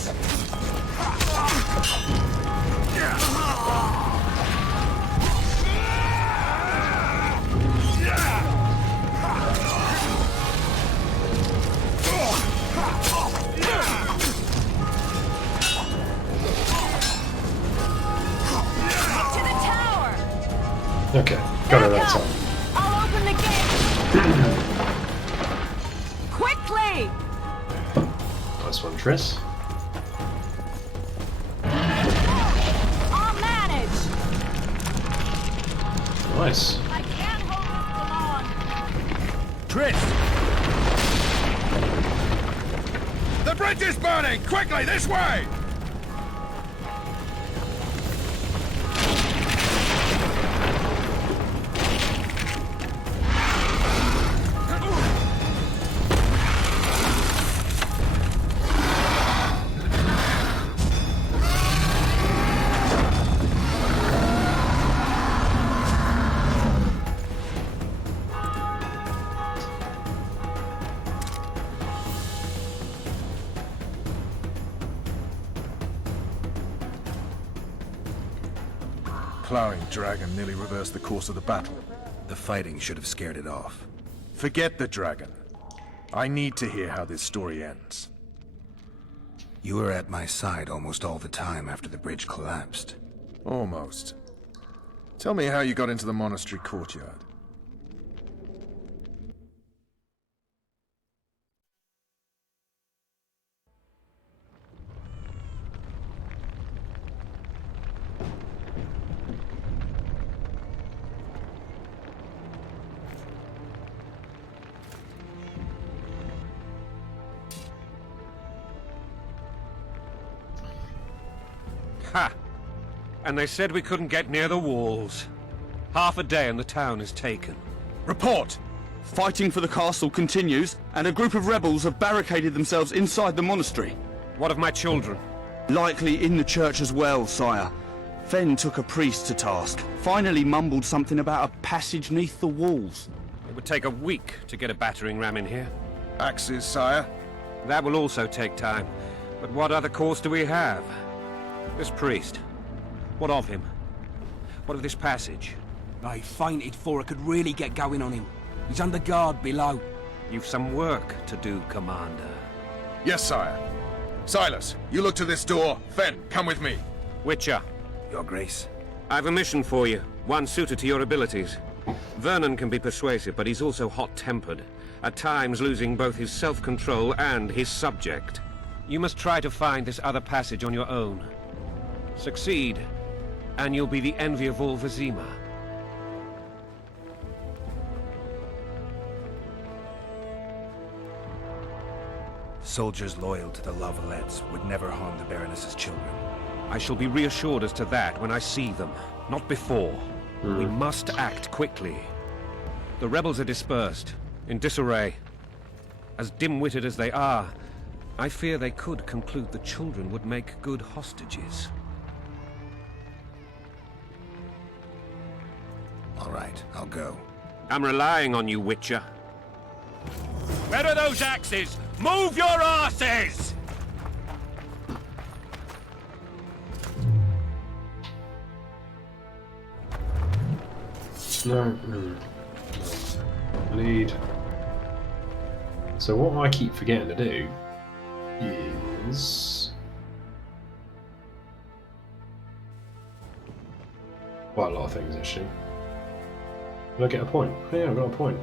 To the tower. Okay, got it that time. I'll open the gate. Quickly! Nice one, Triss. I'll manage. Nice. I can't hold this for long. Triss! The bridge is burning! Quickly, this way! ploughing dragon nearly reversed the course of the battle. The fighting should have scared it off. Forget the dragon. I need to hear how this story ends. You were at my side almost all the time after the bridge collapsed. Almost. Tell me how you got into the monastery courtyard. Ha! And they said we couldn't get near the walls. Half a day and the town is taken. Report! Fighting for the castle continues, and a group of rebels have barricaded themselves inside the monastery. What of my children? Likely in the church as well, sire. Fen took a priest to task. Finally mumbled something about a passage neath the walls. It would take a week to get a battering ram in here. Axes, sire? That will also take time. But what other course do we have? This priest. What of him? What of this passage? I fainted before I could really get going on him. He's under guard below. You've some work to do, Commander. Yes, sire. Silas, you look to this door. Fen, come with me. Witcher. Your Grace. I've a mission for you, one suited to your abilities. Vernon can be persuasive, but he's also hot-tempered, at times losing both his self-control and his subject. You must try to find this other passage on your own. Succeed, and you'll be the envy of all Vizima. Soldiers loyal to the Lavalettes would never harm the Baroness's children. I shall be reassured as to that when I see them, not before. We must act quickly. The rebels are dispersed, in disarray. As dim-witted as they are, I fear they could conclude the children would make good hostages. All right, I'll go. I'm relying on you, Witcher. Where are those axes? Move your arses! No. I need... So what I keep forgetting to do is... quite a lot of things, actually. Did I get a point? Oh, yeah, I got a point.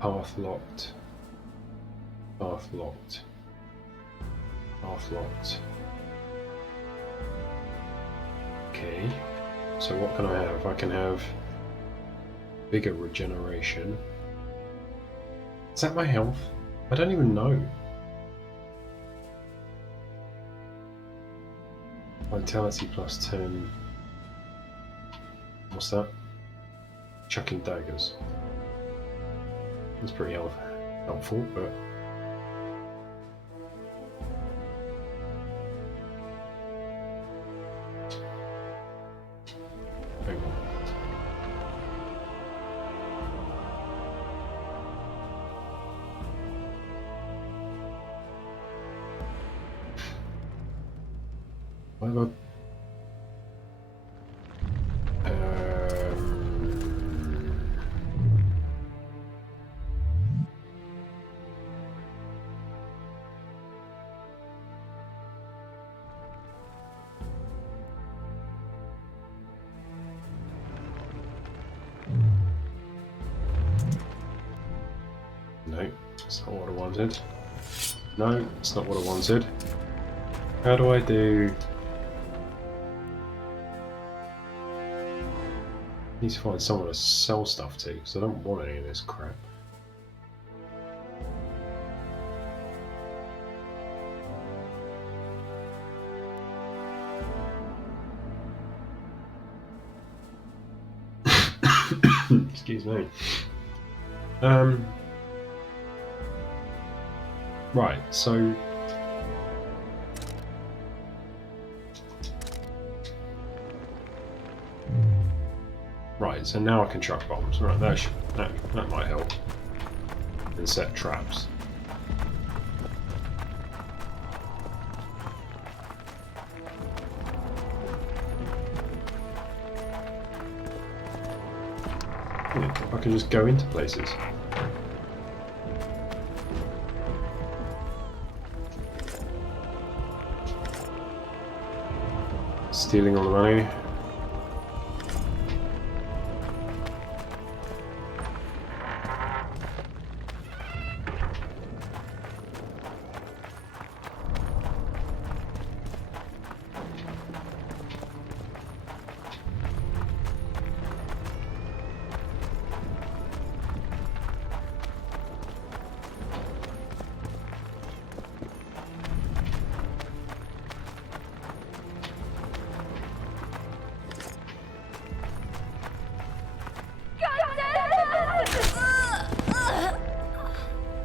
Path locked. Path locked. Path locked. Okay. So what can I have? I can have bigger regeneration. Is that my health? I don't even know. Vitality plus 10. What's that? Chucking daggers. That's pretty helpful, but... hang on. What about... No, that's not what I wanted. No, it's not what I wanted. How do I do... I need to find someone to sell stuff to, because I don't want any of this crap. Excuse me. Right, so... right, so now I can chuck bombs. Right, that might help. And set traps. I can just go into places. Stealing all the money.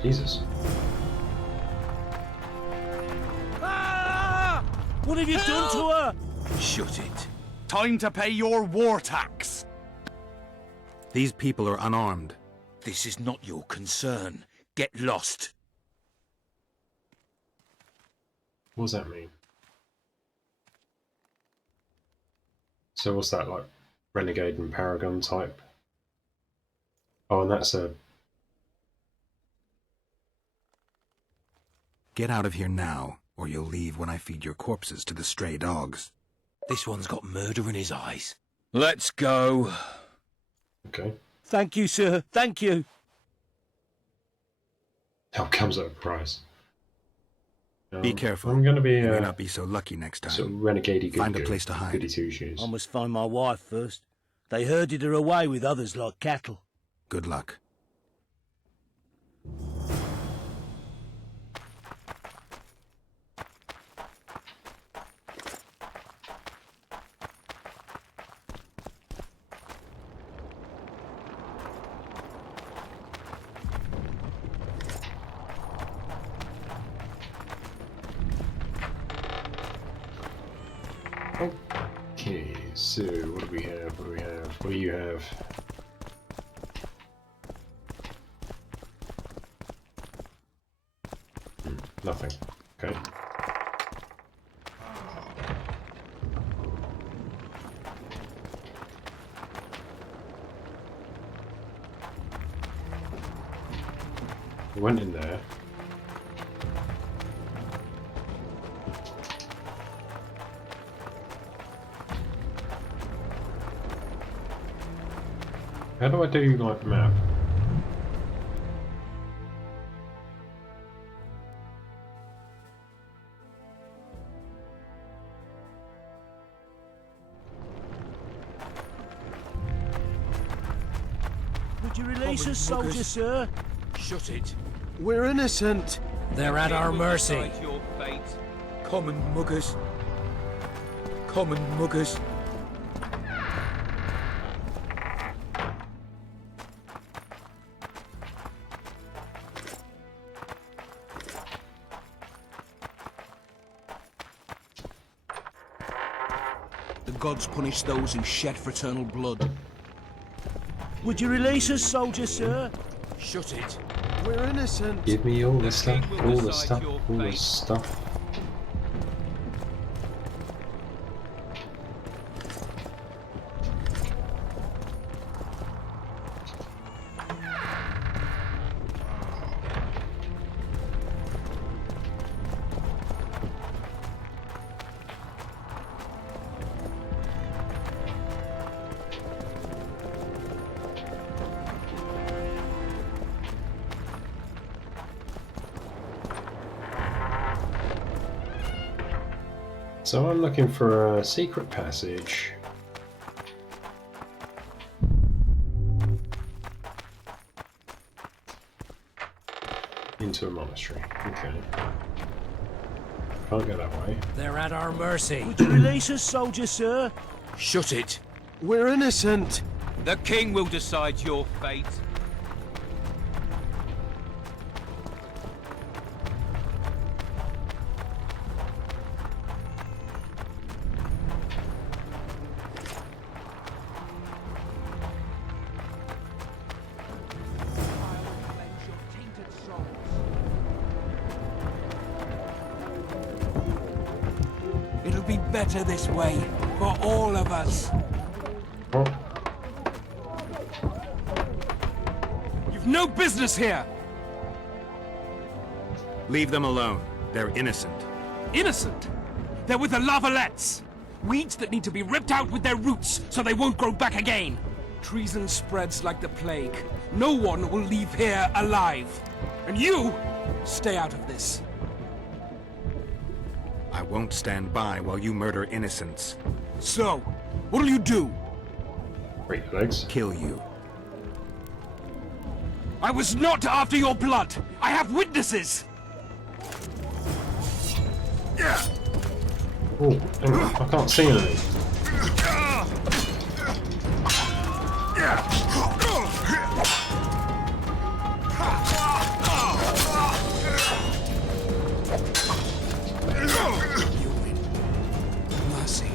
Jesus. Ah! What have you done to her? Shut it. Time to pay your war tax. These people are unarmed. This is not your concern. Get lost. What does that mean? So what's that, like Renegade and Paragon type? Oh, and that's a... Get out of here now, or you'll leave when I feed your corpses to the stray dogs. This one's got murder in his eyes. Let's go. Okay. Thank you, sir. Thank you. How comes at a price? Be careful. I'm going to be... You may not be so lucky next time. Sort of renegade-y Find a place to hide. goody two-shoes. I must find my wife first. They herded her away with others like cattle. Good luck. Okay, so what do we have? What do we have? What do you have? Nothing. Okay. We went in there. How do I do, like, map? Would you release us, soldier, sir? Shut it. We're innocent. They're at our mercy. Your fate. Common muggers. Common muggers. The gods punish those who shed fraternal blood. Would you release us, soldier, sir? Shut it. We're innocent. Give me all the stuff, king will all the decide stuff, your all the fate. stuff. So I'm looking for a secret passage. Into a monastery. Okay. Can't go that way. They're at our mercy. Would you release us, soldier, sir? Shut it. We're innocent. The king will decide your fate. It'll be better this way, for all of us. Oh. They've no business here! Leave them alone. They're innocent. Innocent? They're with the Lavalettes! Weeds that need to be ripped out with their roots so they won't grow back again! Treason spreads like the plague. No one will leave here alive. And you, stay out of this. I won't stand by while you murder innocents. So, what'll you do? Break your legs. Kill you. I was not after your blood! I have witnesses! Oh, hang on, I can't see anything. Mercy.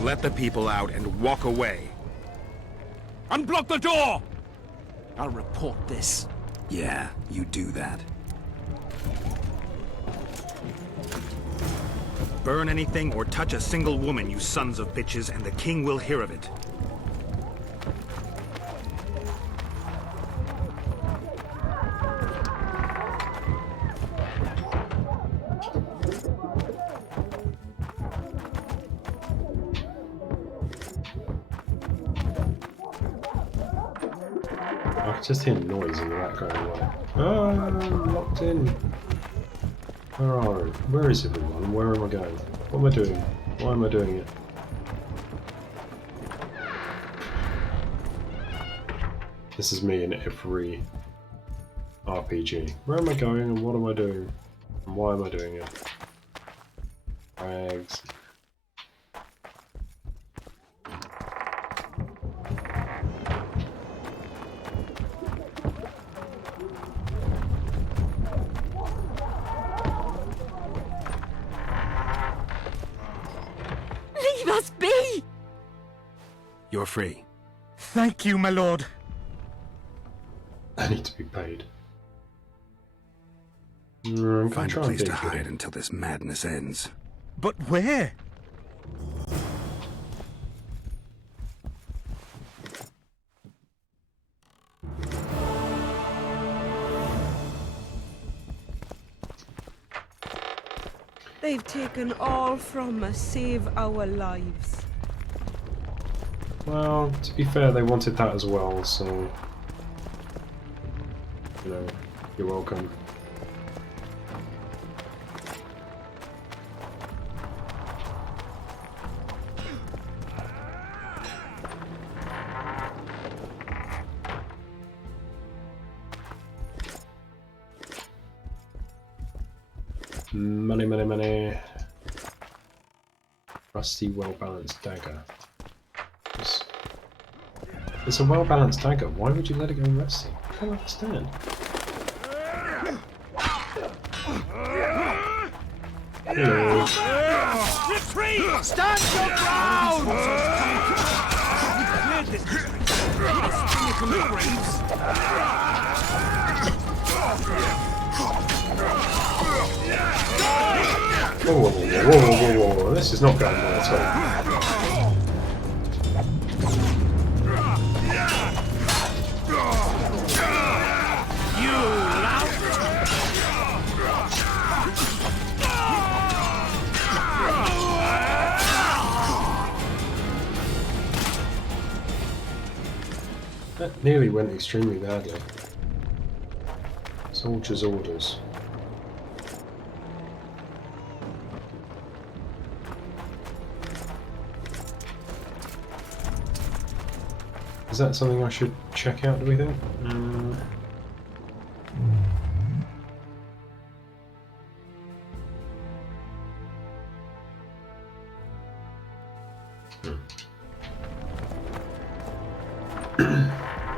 Let the people out and walk away. Unblock the door! I'll report this. Yeah, you do that. Burn anything or touch a single woman, you sons of bitches, and the king will hear of it. I can just hear noise in the background. Like, ah, I'm locked in. Where are we? Where is everyone? Where am I going? What am I doing? Why am I doing it? This is me in every RPG. Where am I going and what am I doing? And why am I doing it? Rags. Leave us be! You're free. Thank you, my lord. I need to be paid. I'm gonna Find a try and place to think hide here. until this madness ends. But where? They've taken all from us, save our lives. Well, to be fair, they wanted that as well, so... You know, you're welcome. Money, money, money. Rusty, well-balanced dagger. It's a well-balanced dagger. Why would you let it go rusty? I can't understand. Hello. Retreat! Stand your ground! We cleared this district. Let's bring it from the graves. Whoa, whoa, whoa, whoa, whoa, whoa, whoa. This is not going well at all. That nearly went extremely badly. Soldier's orders. Is that something I should check out, do we think?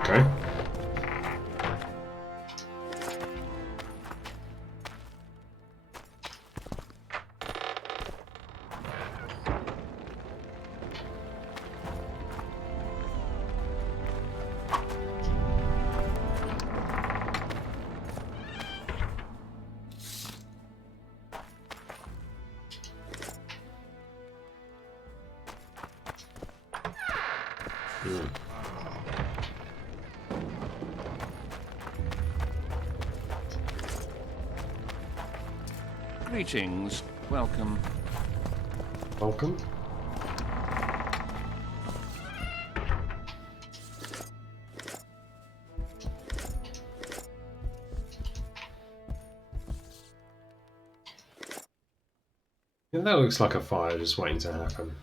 Okay. Mm. Greetings. Welcome. Welcome. Yeah, that looks like a fire just waiting to happen.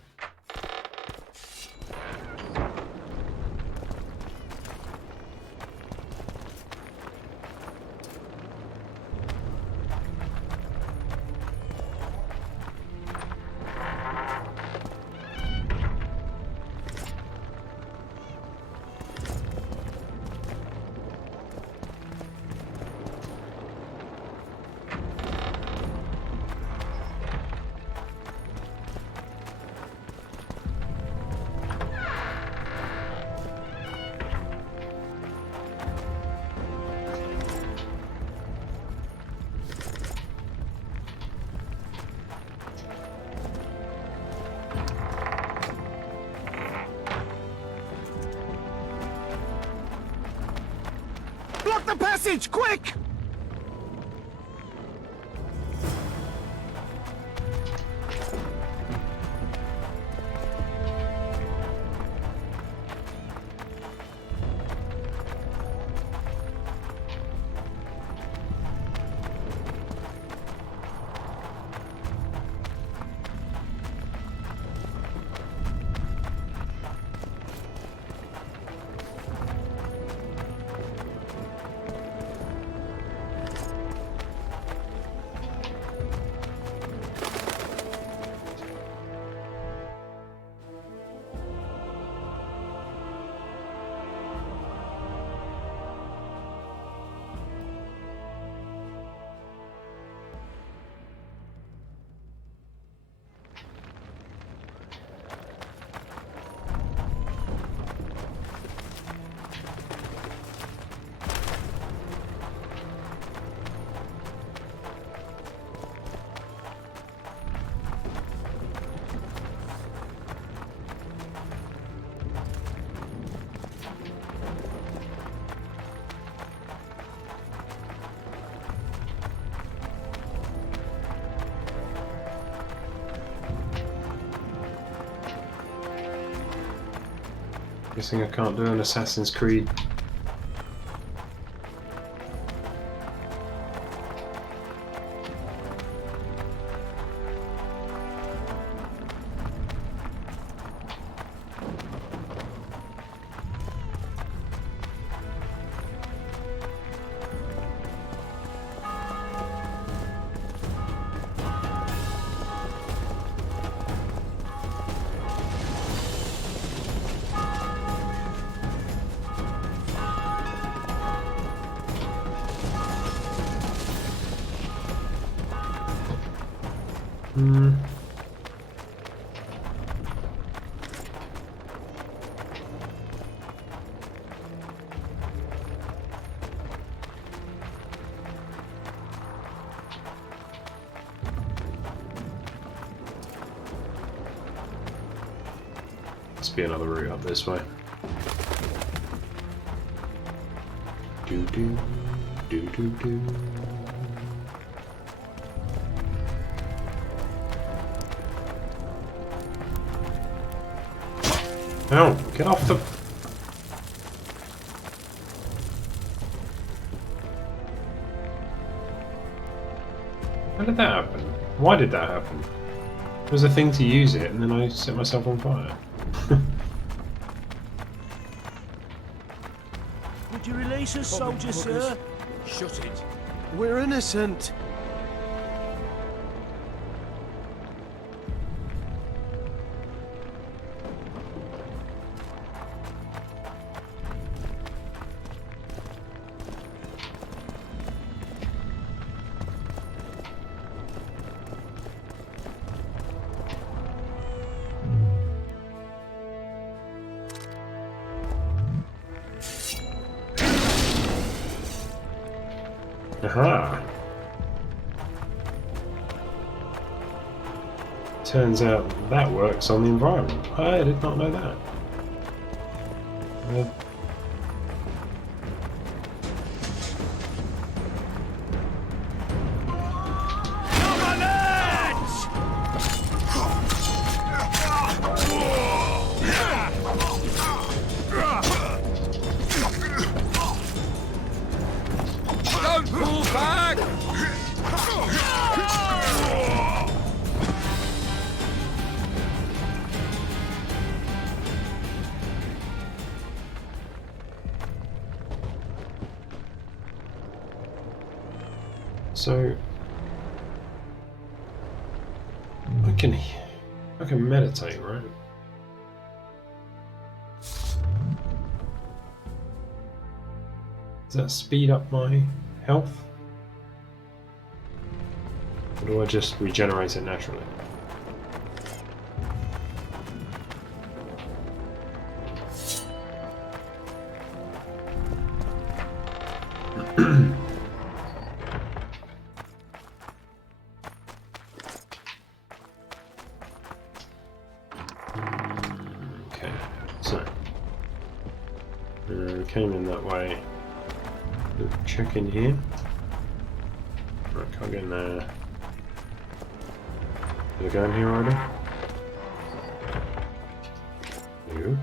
Block the passage, quick! Guessing I can't do an Assassin's Creed. Must be another route up this way. Do do do do do. No, get off the... How did that happen? Why did that happen? There was a thing to use it and then I set myself on fire. Would you release us, soldier, sir? Shut it. We're innocent. Aha! Turns out that works on the environment. I did not know that. Don't pull back! So I can meditate, right? Does that speed up my health? Or do I just regenerate it naturally? Okay, so came in that way. Check in here. Right, can't get in there. Did I go in here already? No.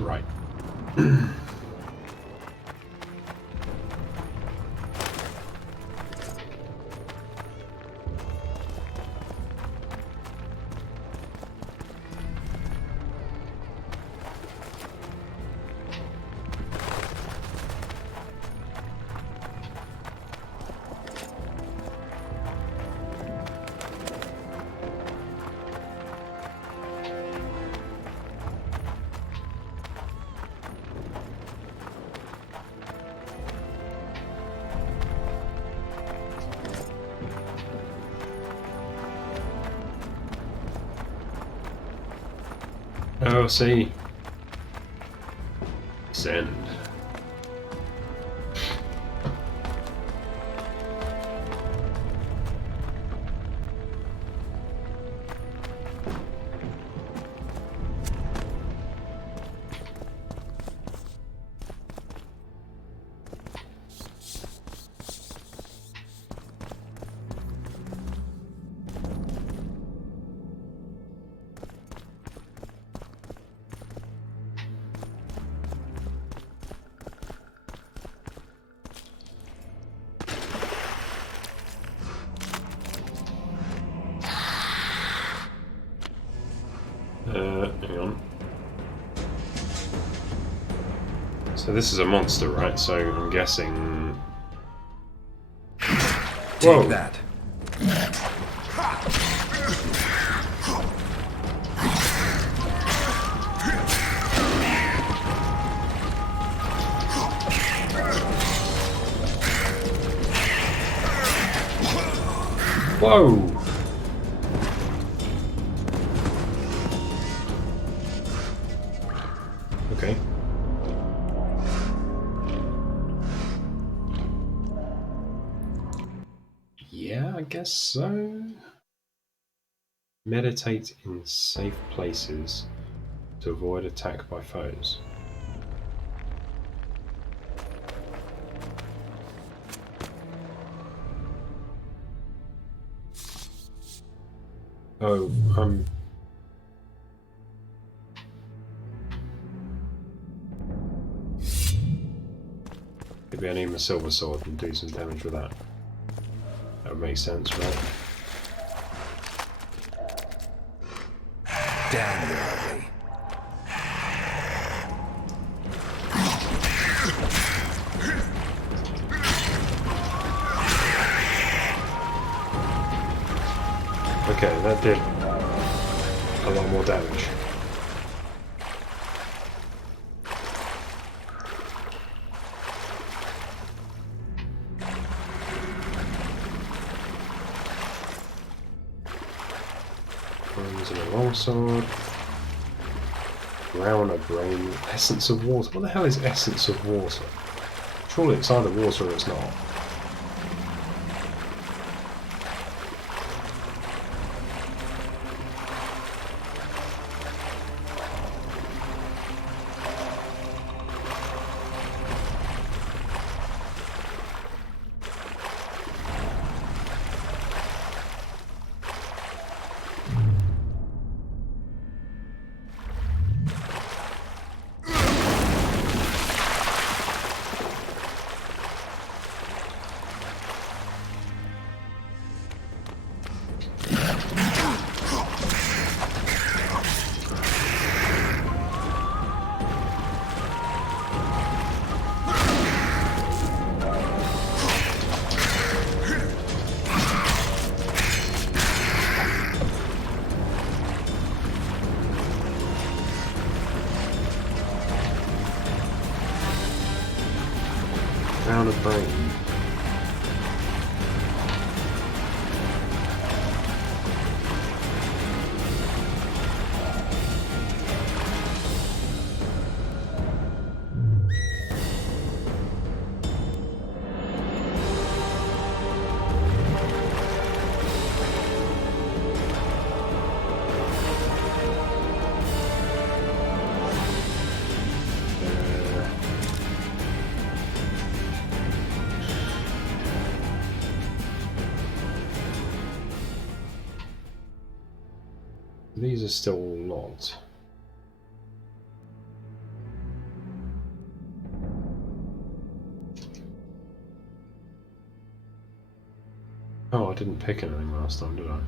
Right. Oh, see. Send. Hang on. So this is a monster, right? So I'm guessing... Take that. Whoa! Okay. Yeah, I guess so. Meditate in safe places to avoid attack by foes. Oh, maybe I need my silver sword and do some damage with that. That would make sense, right? Damn, you're ugly. Okay, that did a lot more damage. Using a long sword. Drown a brain. Essence of water. What the hell is essence of water? Surely it's either water or it's not. Drown a brain. These are still locked. Oh, I didn't pick anything last time, did I?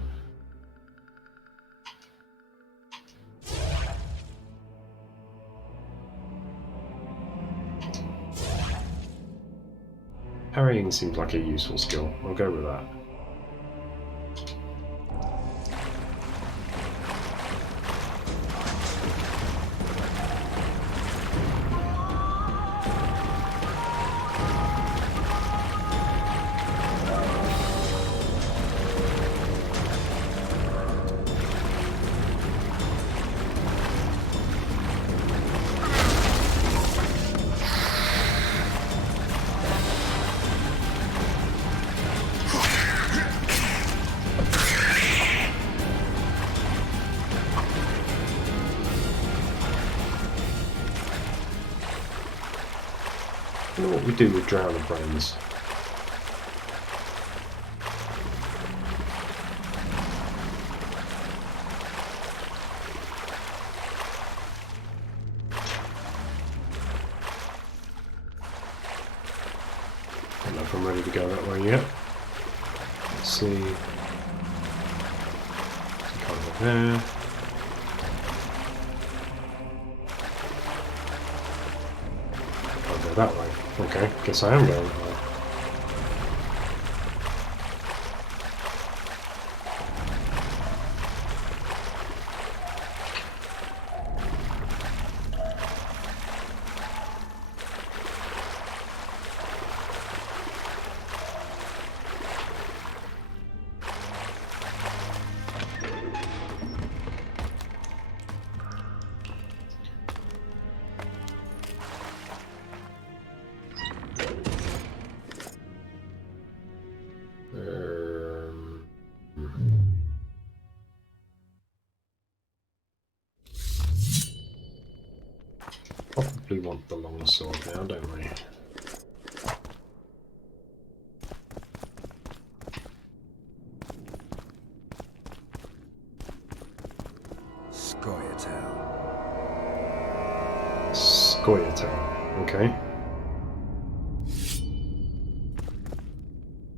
Parrying seems like a useful skill. I'll go with that. I don't know what we do with drowned brains. I don't know if I'm ready to go that way yet. Let's see. Come over there. I'll go that way. Okay, guess I am going that way. Probably want the long sword now, don't we? Scoia'tael. Okay.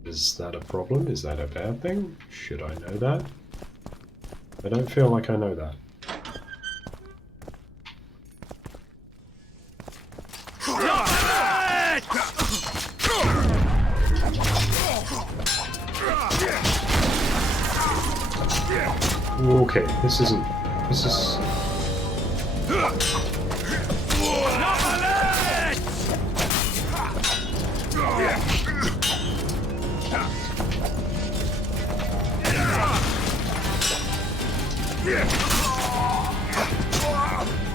Is that a problem? Is that a bad thing? Should I know that? I don't feel like I know that. Okay, this isn't... This is...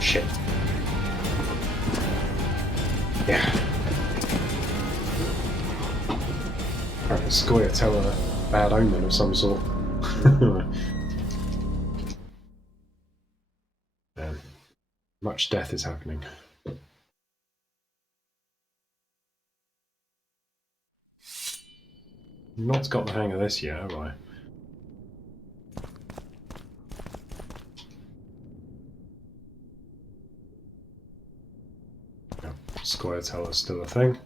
shit. Yeah. Apparently Scoia'tael a bad omen of some sort. Man, much death is happening. Not got the hang of this yet, have I? No, Scoia'tael is still a thing.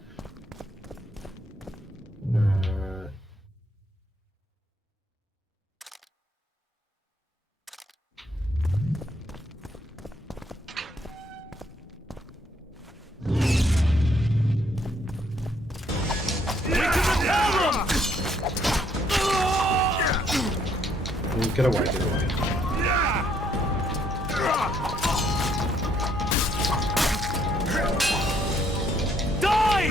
Get away, get away. Die!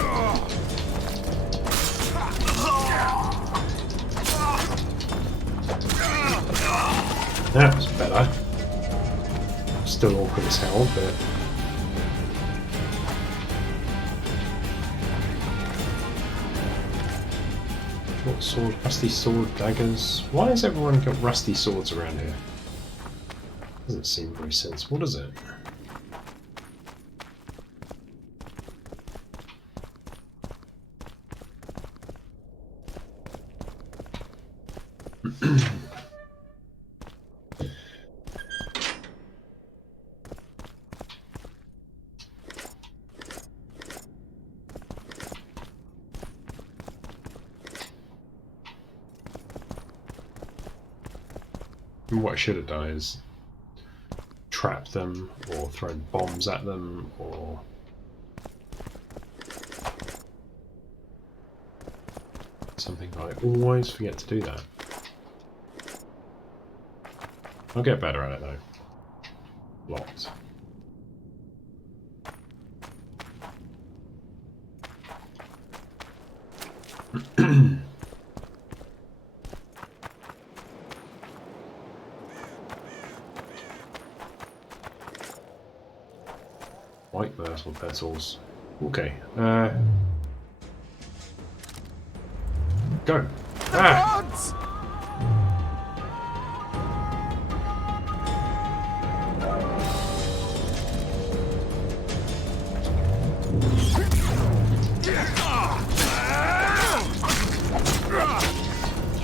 That was better. Still awkward as hell, but... What sword? Rusty sword, daggers. Why has everyone got rusty swords around here? Doesn't seem very sensible, does it? What I should have done is trap them or throw bombs at them or something. I always forget to do that. I'll get better at it though. Lots. White myrtle petals. Okay. Go. Ah!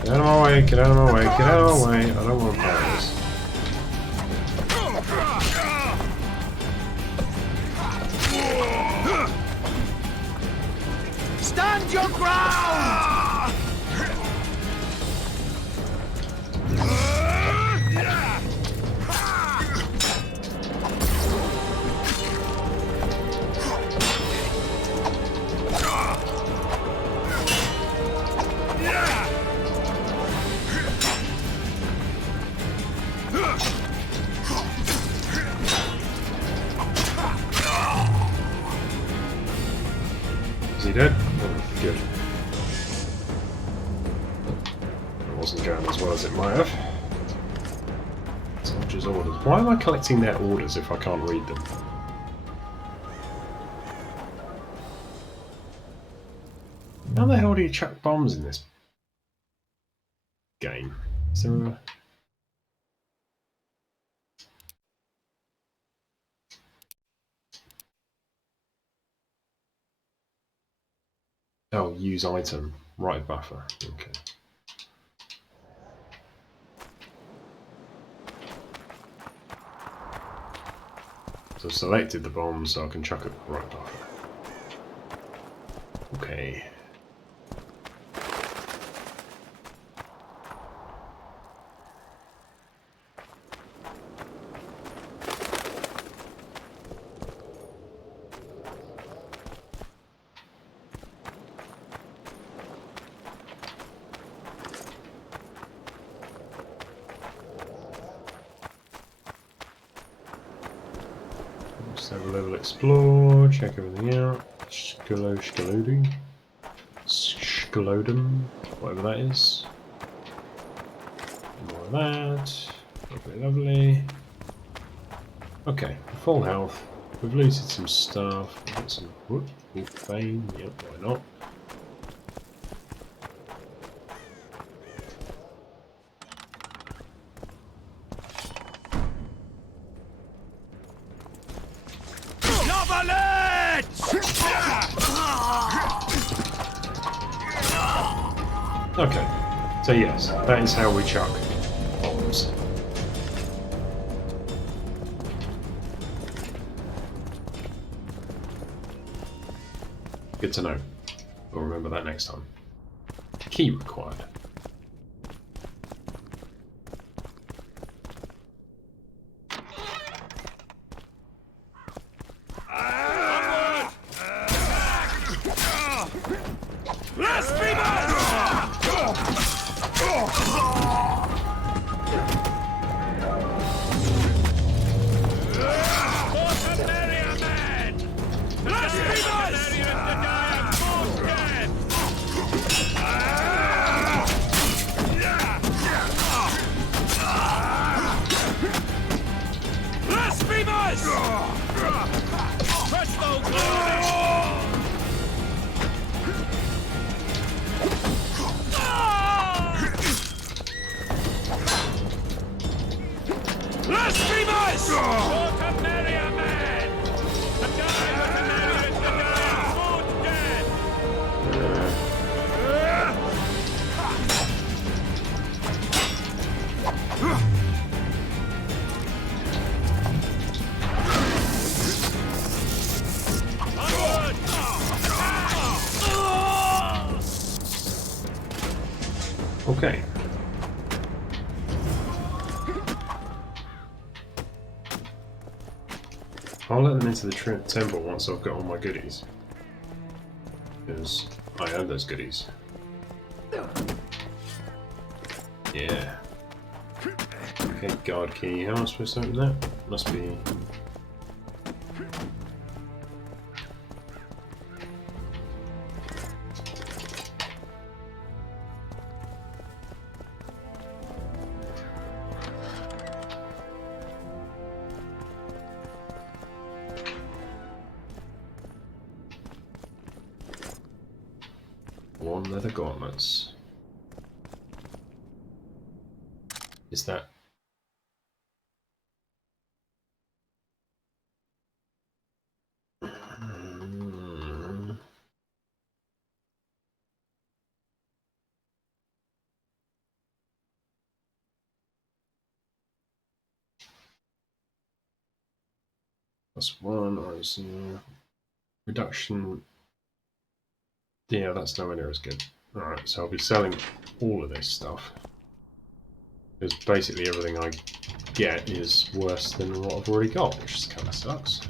Get out of my way, get out of my way, get out of my way. I don't want to play this. Stand your ground! Is he dead? Oh, good. It wasn't going as well as it might have. Soldiers' orders. Why am I collecting their orders if I can't read them? How the hell do you chuck bombs in this game? Is there a... Oh, use item. Right buffer. Okay. So I've selected the bomb so I can chuck it right buffer. Okay. Let's have a little explore, check everything out. Skalodum, whatever that is. More of that. Lovely, lovely. Okay, full health. We've looted some stuff. We've got some fame. Yep, why not? Okay, so yes, that is how we chuck bombs. Good to know. We'll remember that next time. Key required. Okay. I'll let them into the temple once I've got all my goodies. Because I own those goodies. Yeah. Okay, guard key. How am I supposed to open that? Must be... One leather gauntlets. Is that... +1 or is reduction? Yeah, that's nowhere near as good. Alright, so I'll be selling all of this stuff. Because basically everything I get is worse than what I've already got, which kind of sucks.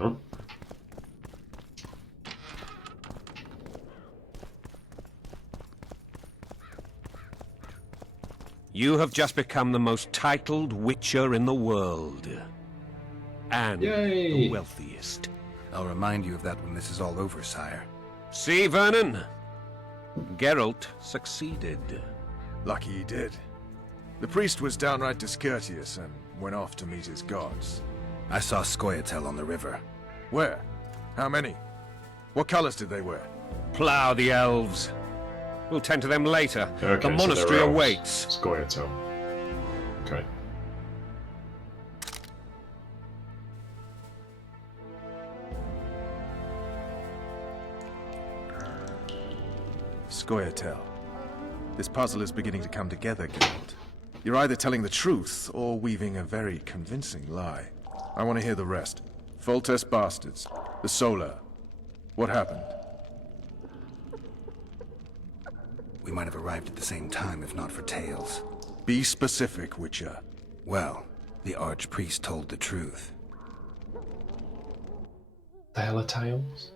Oh. You have just become the most titled witcher in the world. And the wealthiest. I'll remind you of that when this is all over, sire. See, Vernon? Geralt succeeded. Lucky he did. The priest was downright discourteous and went off to meet his gods. I saw Scoia'tael on the river. Where? How many? What colors did they wear? Plough the elves. We'll tend to them later. Okay, the monastery so awaits. Scoia'tael. Okay. Scoia'tael. This puzzle is beginning to come together, Geralt. You're either telling the truth or weaving a very convincing lie. I want to hear the rest. Foltest bastards. The Solar. What happened? We might have arrived at the same time if not for tales. Be specific, Witcher. Well, the Archpriest told the truth. The hell are tales?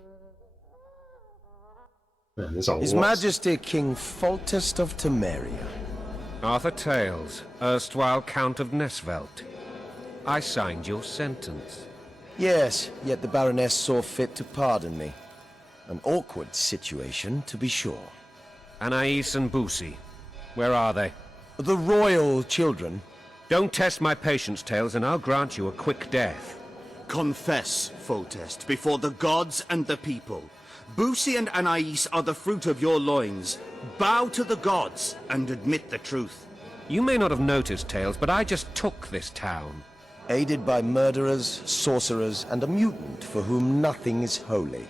Man, there's a His lot. Majesty King Foltest of Temeria. Arthur Tales, erstwhile Count of Nesvelt. I signed your sentence. Yes, yet the Baroness saw fit to pardon me. An awkward situation, to be sure. Anais and Boosie, where are they? The royal children. Don't test my patience, Tails, and I'll grant you a quick death. Confess, Foltest, before the gods and the people. Boosie and Anais are the fruit of your loins. Bow to the gods and admit the truth. You may not have noticed, Tails, but I just took this town. Aided by murderers, sorcerers, and a mutant for whom nothing is holy.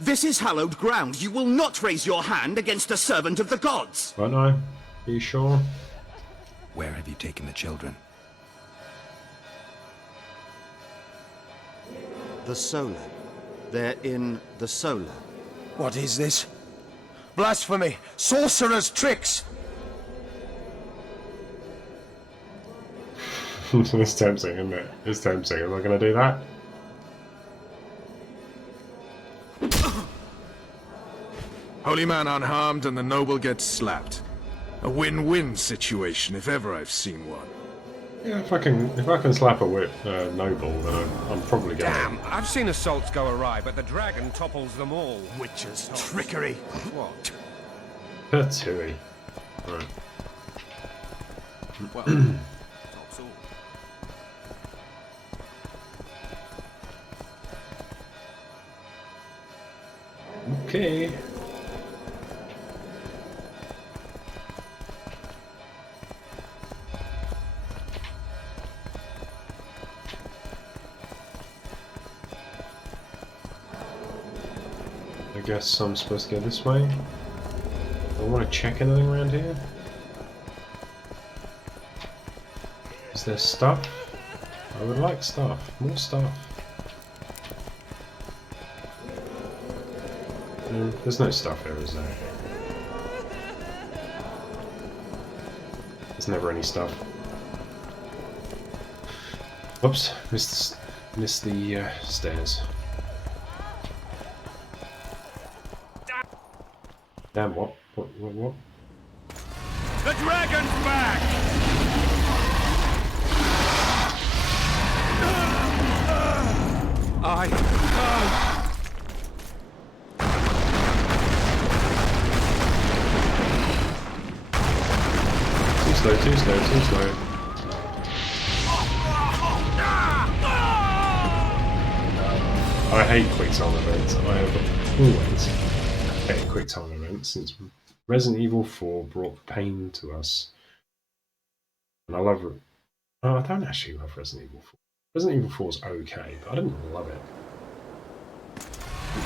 This is hallowed ground. You will not raise your hand against a servant of the gods. Won't I? Are you sure? Where have you taken the children? The Solar. They're in the Solar. What is this? Blasphemy! Sorcerer's tricks! It's tempting, isn't it? It's tempting. Am I going to do that? Holy man unharmed and the noble gets slapped. A win-win situation, if ever I've seen one. Yeah, if I can slap a noble, then I'm probably going. Damn! I've seen assaults go awry, but the dragon topples them all. Witch's trickery. What? Patooey. Right. Well, that's all. Okay. I guess I'm supposed to go this way. Do I want to check anything around here? Is there stuff? I would like stuff. More stuff. There's no stuff here, is there? There's never any stuff. Oops, missed the stairs. Damn, what? What? The dragon's back! Too slow. I hate quick time events. I have always hated quick time events since Resident Evil 4 brought pain to us. And I love it. Oh, I don't actually love Resident Evil 4. Resident Evil 4 is okay, but I didn't love it.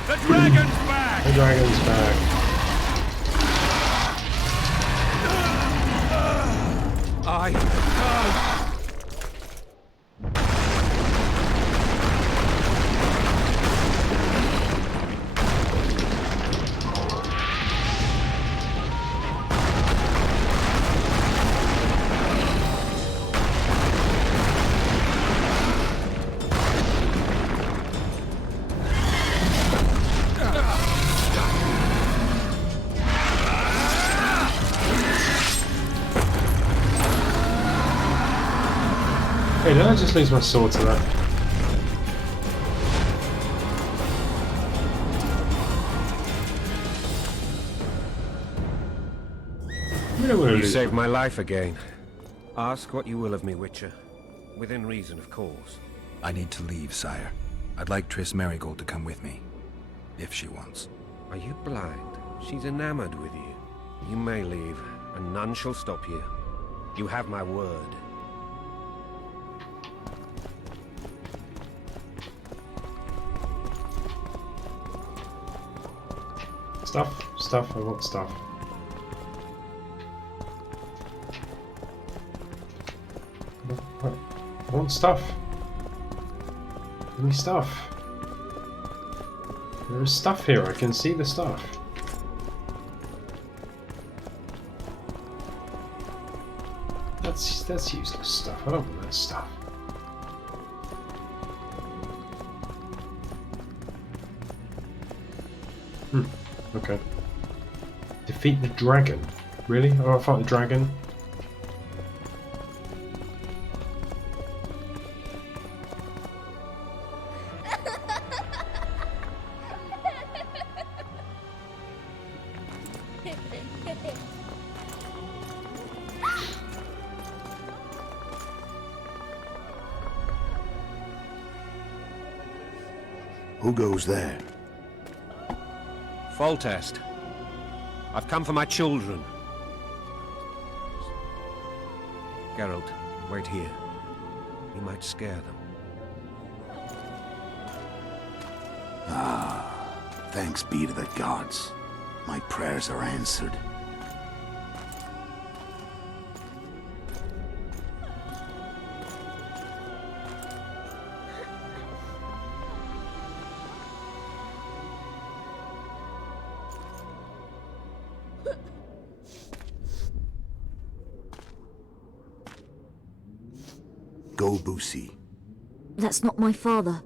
The dragon's back! The dragon's back. Hey, did I just lose my sword to that? You saved my life again. Ask what you will of me, Witcher. Within reason, of course. I need to leave, sire. I'd like Triss Merigold to come with me. If she wants. Are you blind? She's enamored with you. You may leave, and none shall stop you. You have my word. Stuff, I want stuff. I want stuff. Give me stuff. There is stuff here, I can see the stuff. That's useless stuff, I don't want that stuff. Okay. Defeat the dragon. Really? Oh, I fight the dragon? Who goes there? Foltest. I've come for my children. Geralt, wait here. You might scare them. Ah, thanks be to the gods. My prayers are answered. Go, Boosie. That's not my father.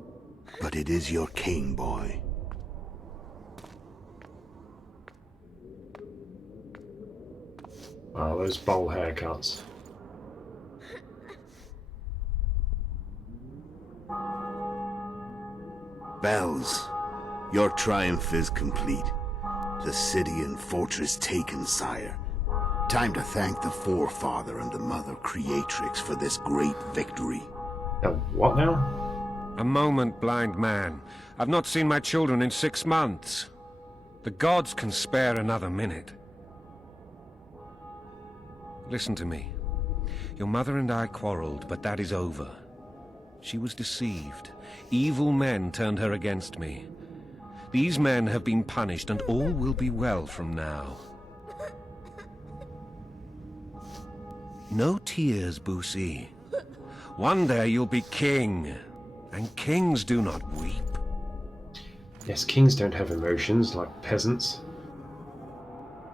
But it is your king, boy. Oh, those bowl haircuts. Bells, your triumph is complete. The city and fortress taken, sire. Time to thank the Forefather and the Mother Creatrix for this great victory. What now? A moment, blind man. I've not seen my children in 6 months. The gods can spare another minute. Listen to me. Your mother and I quarreled, but that is over. She was deceived. Evil men turned her against me. These men have been punished, and all will be well from now. No tears, Boosie. One day you'll be king, and kings do not weep. Yes, kings don't have emotions like peasants.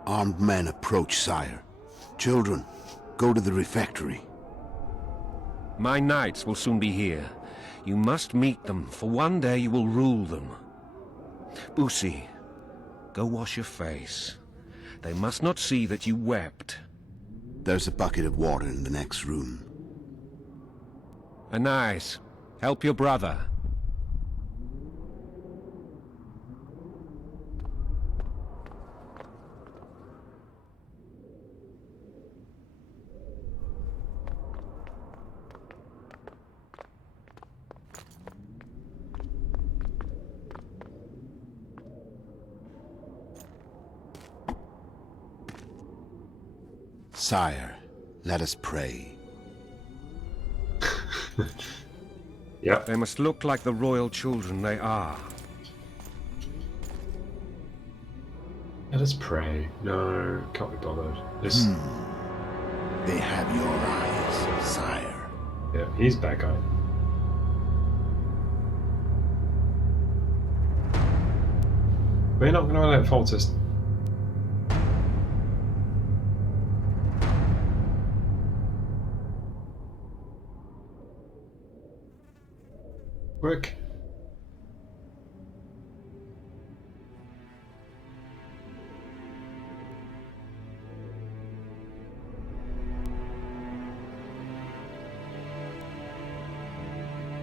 Armed men approach, sire. Children, go to the refectory. My knights will soon be here. You must meet them, for one day you will rule them. Boosie, go wash your face. They must not see that you wept. There's a bucket of water in the next room. Anais, help your brother. Sire, let us pray. Yep. They must look like the royal children they are. Let us pray. No, can't be bothered. This... They have your eyes, sire. Yeah, he's bad guy. We're not going to let Foltest. Quick.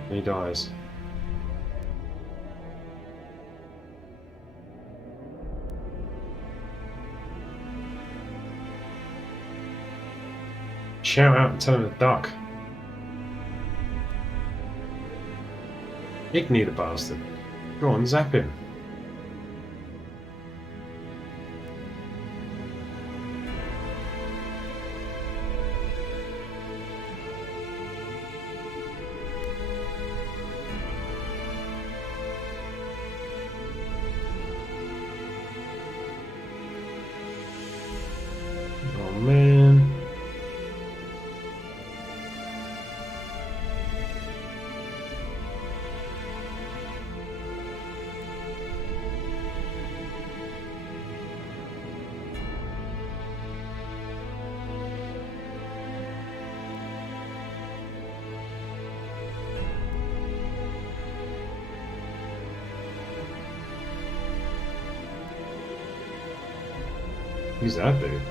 He dies. Shout out and tell him to duck. Ignore the bastard. Go on, zap him. Oh man. Who's that dude?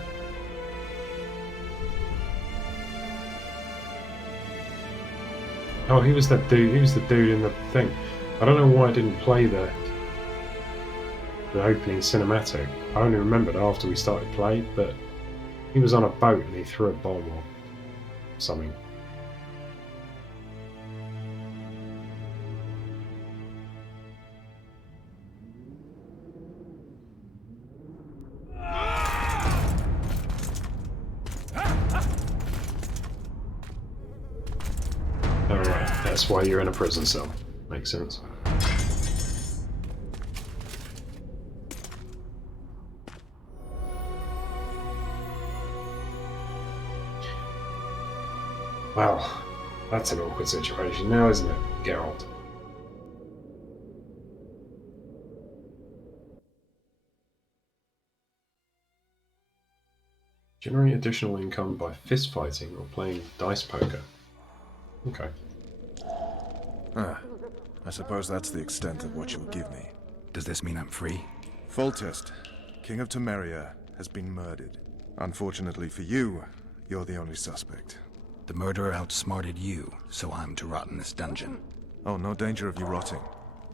Oh, he was that dude. He was the dude in the thing. I don't know why I didn't play the the opening cinematic. I only remembered after we started play, but he was on a boat and he threw a bomb or something. Alright, that's why you're in a prison cell. Makes sense. Well, that's an awkward situation now, isn't it, Geralt? Generate additional income by fist fighting or playing dice poker. Okay. I suppose that's the extent of what you'll give me. Does this mean I'm free? Foltest, King of Temeria, has been murdered. Unfortunately for you, you're the only suspect. The murderer outsmarted you, so I'm to rot in this dungeon. Oh, no danger of you rotting.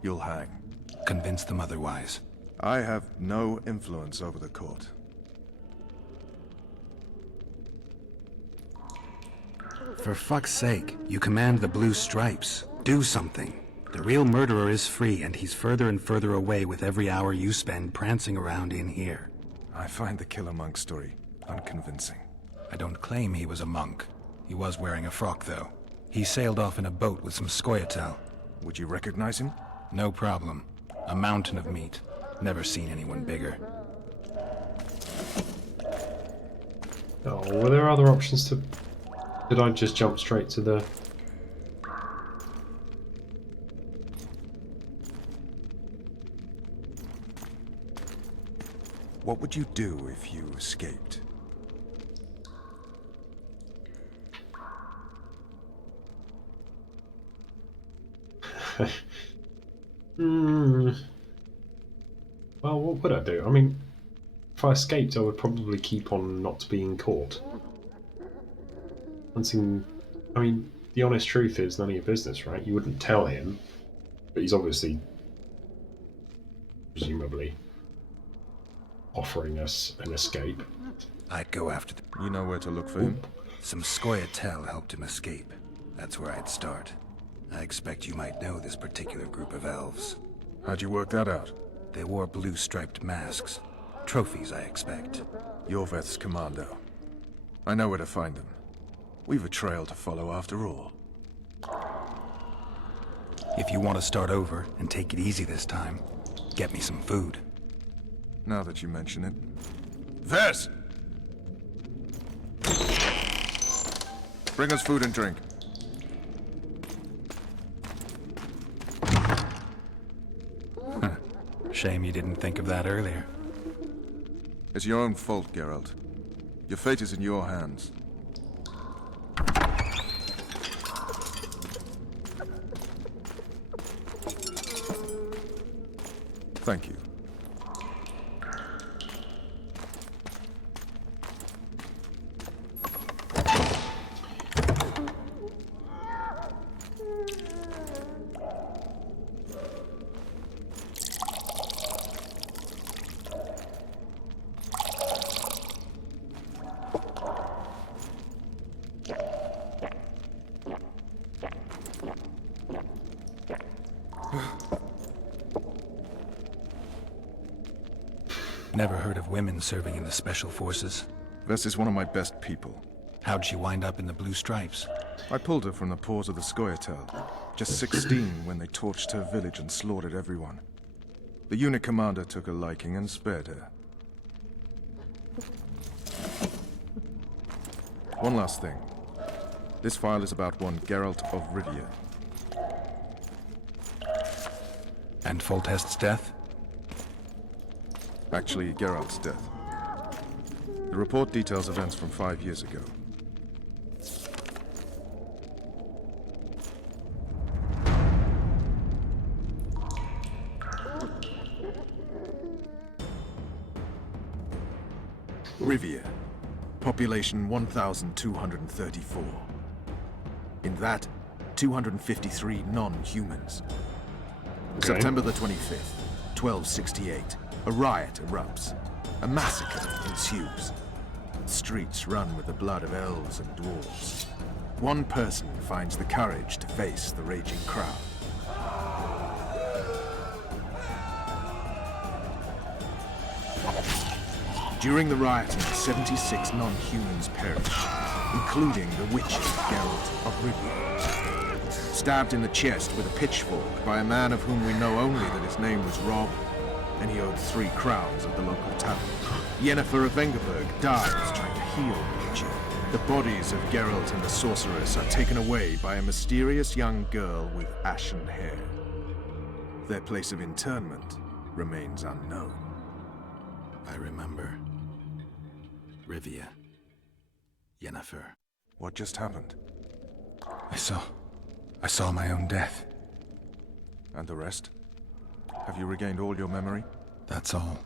You'll hang. Convince them otherwise. I have no influence over the court. For fuck's sake, you command the blue stripes. Do something. The real murderer is free, and he's further and further away with every hour you spend prancing around in here. I find the killer monk story unconvincing. I don't claim he was a monk. He was wearing a frock, though. He sailed off in a boat with some Scoia'tael. Would you recognize him? No problem. A mountain of meat. Never seen anyone bigger. Oh, were there other options to... Did I just jump straight to the... What would you do if you escaped? Well, what would I do? I mean, if I escaped, I would probably keep on not being caught. I mean, the honest truth is none of your business, right? You wouldn't tell him, but he's obviously, presumably, offering us an escape. I'd go after them. You know where to look for him? Some Scoia'tael helped him escape. That's where I'd start. I expect you might know this particular group of elves. How'd you work that out? They wore blue-striped masks. Trophies, I expect. Yorveth's commando. I know where to find them. We've a trail to follow after all. If you want to start over and take it easy this time, get me some food. Now that you mention it. Vess! Bring us food and drink. Shame you didn't think of that earlier. It's your own fault, Geralt. Your fate is in your hands. Thank you. Never heard of women serving in the Special Forces. Vess is one of my best people. How'd she wind up in the Blue Stripes? I pulled her from the paws of the Scoia'tael. Just 16 when they torched her village and slaughtered everyone. The unit commander took a liking and spared her. One last thing. This file is about one Geralt of Rivia. And Foltest's death? Actually, Geralt's death. The report details events from 5 years ago. Rivia. Population 1,234. In that, 253 non-humans. Okay. September the 25th, 1268. A riot erupts. A massacre ensues. The streets run with the blood of elves and dwarves. One person finds the courage to face the raging crowd. During the rioting, 76 non-humans perished, including the witcher Geralt of Rivia. Stabbed in the chest with a pitchfork by a man of whom we know only that his name was Rob, and he owed 3 crowns at the local tavern. Yennefer of Vengerberg dies trying to heal the witcher. The bodies of Geralt and the sorceress are taken away by a mysterious young girl with ashen hair. Their place of interment remains unknown. I remember. Rivia. Yennefer. What just happened? I saw my own death. And the rest? Have you regained all your memory? That's all.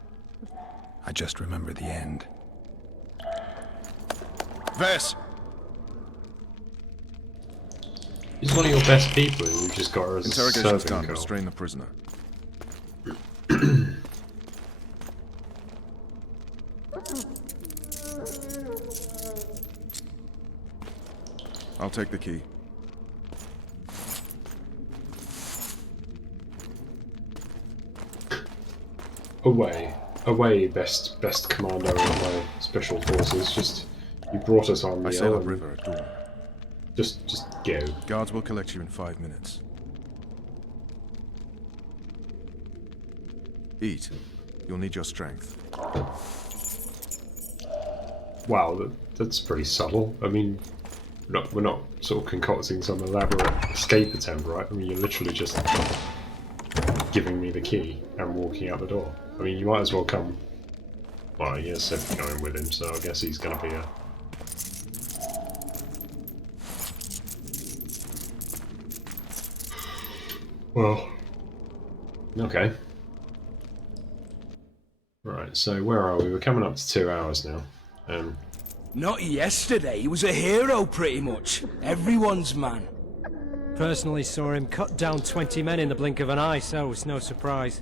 I just remember the end. Vess! He's one of your best people who just got her as a Interrogation's serving done. girl. Restrain the prisoner. I'll take the key. Away, best commander of my special forces. Just you brought us on. I sail the river at dawn. Just go. Guards will collect you in 5 minutes. Eat. You'll need your strength. Wow, that's pretty subtle. I mean, we're not sort of concocting some elaborate escape attempt, right? I mean, you're literally just giving me the key and walking out the door. I mean, you might as well come. Well, he has said we're going with him, so I guess he's going to be a. Well, okay. Right, so where are we? We're coming up to 2 hours now. Not yesterday, he was a hero pretty much. Everyone's man. Personally saw him cut down 20 men in the blink of an eye, so it's no surprise.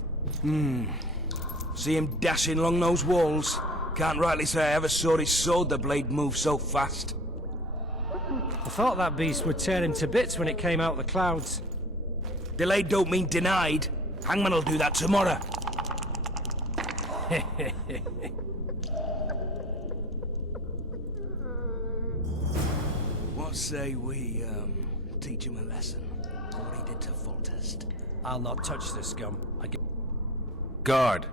See him dashing along those walls. Can't rightly say I ever saw his sword the blade move so fast. I thought that beast would tear him to bits when it came out the clouds. Delayed don't mean denied. Hangman'll do that tomorrow. What say we, teach him a lesson? What he did to Foltest. I'll not touch the scum. Guard!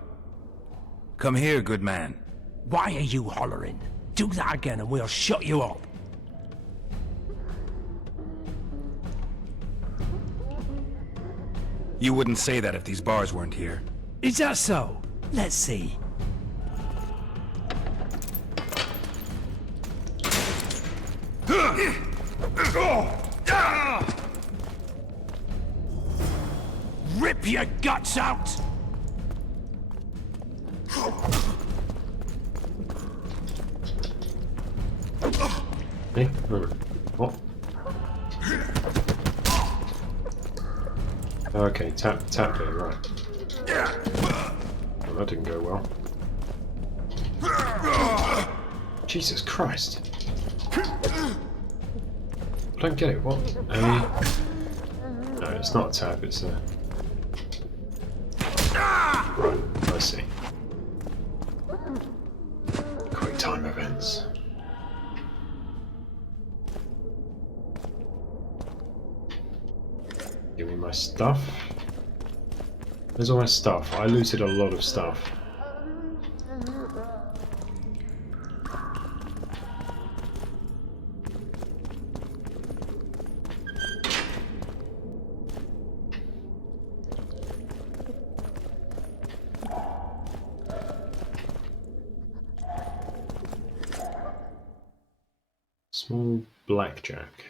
Come here, good man. Why are you hollering? Do that again and we'll shut you up. You wouldn't say that if these bars weren't here. Is that so? Let's see. Rip your guts out! Hey, what? Okay, tap here, right. Well, that didn't go well. Jesus Christ. I don't get it, what? No, it's not a tap, it's a... Right, I see. Quick time events. Give me my stuff. Where's all my stuff? I looted a lot of stuff. Small blackjack.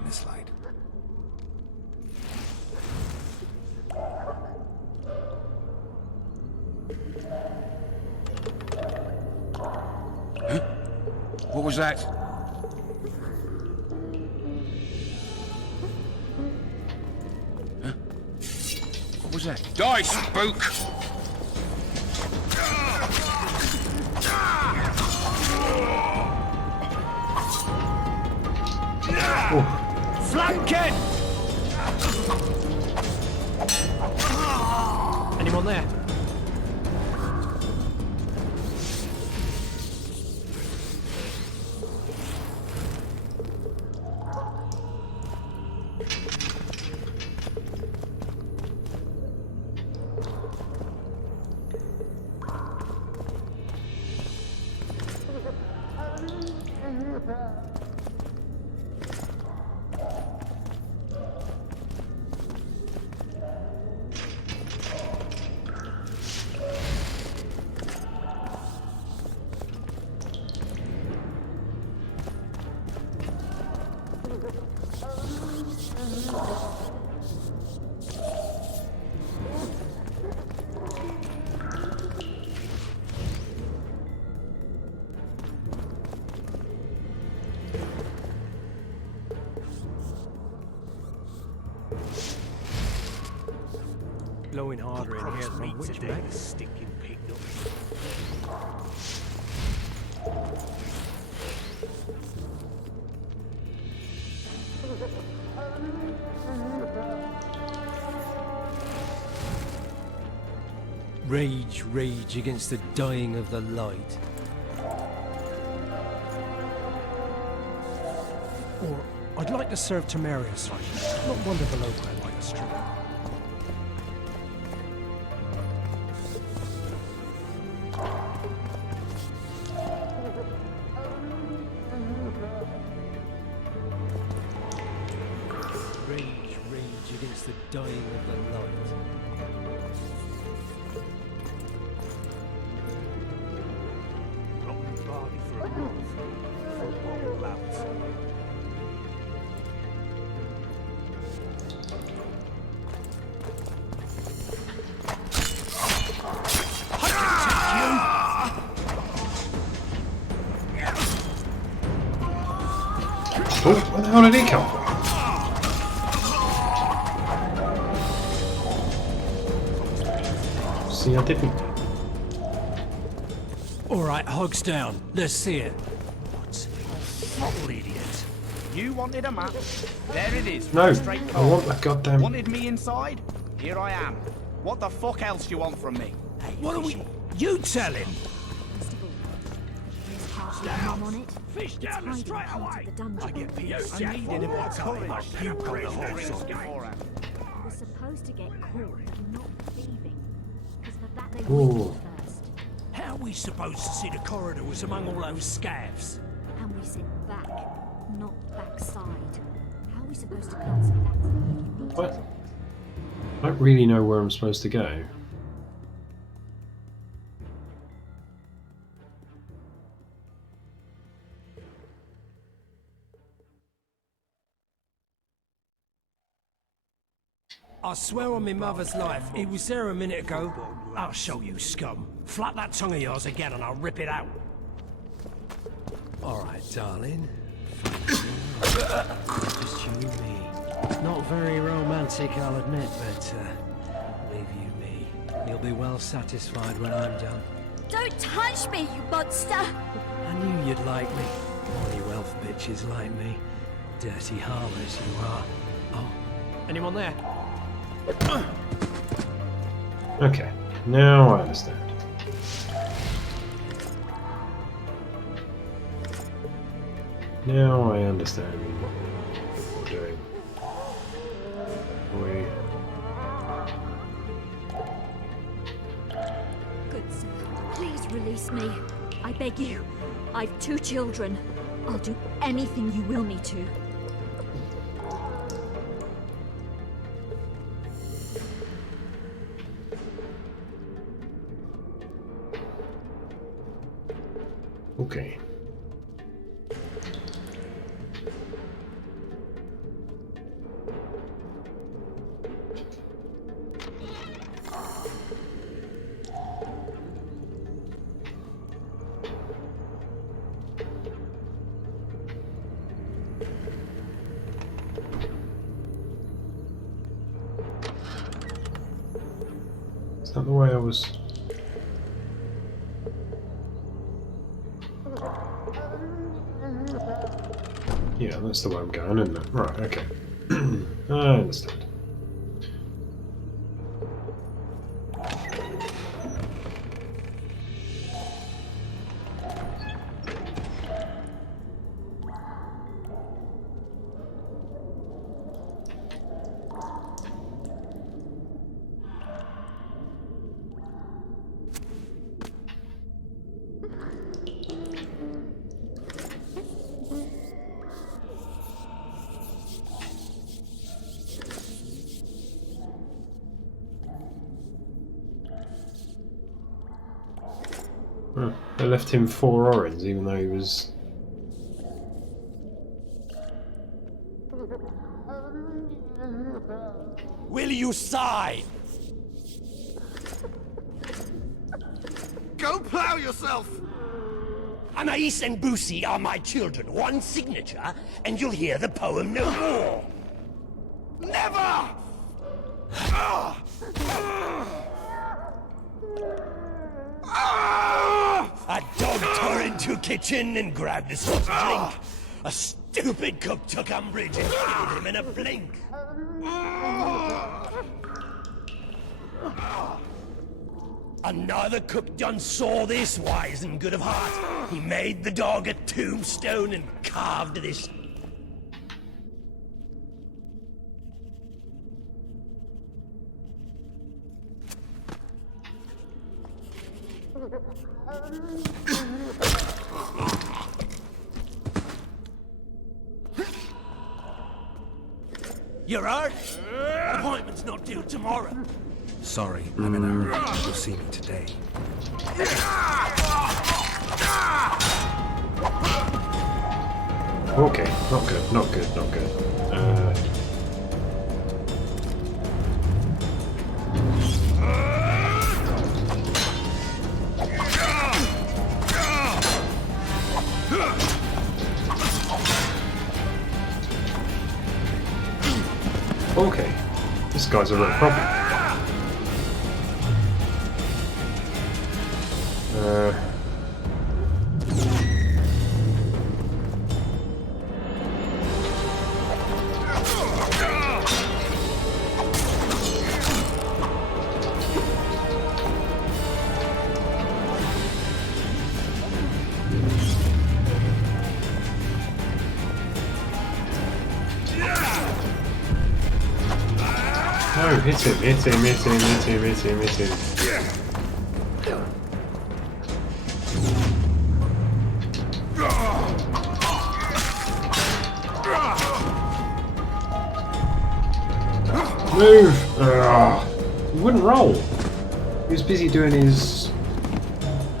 in this light. Huh? What was that? Huh? What was that? Die, spook! Flanking! Anyone there? Blowing harder in here from which way? Sticking picked up. Rage, rage against the dying of the light. Or, I'd like to serve Temeria slightly, not wander below her like a straw. Rage, rage against the dying of the light. Rotten barley for a month. For all out. Oh, where the hell did he come from? See, I didn't. Alright, hogs down. Let's see it. Throttle idiot. You wanted a map. There it is. No, Straight I want the goddamn... Wanted me inside? Here I am. What the fuck else do you want from me? What are we... You tell him! Down on it. Fish down the straight away. I get peace. I need any more courage. You got the horse beforehand. We're supposed to get caught, but not thieving. Because for that they Ooh. waited first. How are we supposed to see the corridors among all those scavs? And we said back, not backside. How are we supposed to come so that's the way? What? I don't really know where I'm supposed to go. I swear on my mother's life, he was there a minute ago. I'll show you, scum. Flap that tongue of yours again and I'll rip it out. Alright, darling. Just you and me. Not very romantic, I'll admit, but leave you me. You'll be well satisfied when I'm done. Don't touch me, you monster! I knew you'd like me. All you elf bitches like me. Dirty harlots you are. Oh, anyone there? Okay, now I understand. Now I understand what we're doing. Good sir, please release me. I beg you. I've 2 children. I'll do anything you will me to. Okay. Is that the way I was? Yeah, that's the way I'm going, isn't it? Right, okay. I understand. They left him 4 orens, even though he was... Will you sigh? Go plow yourself! Anais and Boosie are my children. One signature, and you'll hear the poem no more. Never! A dog tore into a kitchen and grabbed his hot drink. A stupid cook took umbrage and killed him in a blink. Another cook done saw this, wise and good of heart. He made the dog a tombstone and carved this. You're out? Appointment's not due tomorrow. Sorry, I'm in a hurry. You'll see me today. Okay, not good, not good, not good. Okay, this guy's a real problem. No, hit him, hit him, hit him, hit him, hit him, hit him. Move! Ugh. He wouldn't roll. He was busy doing his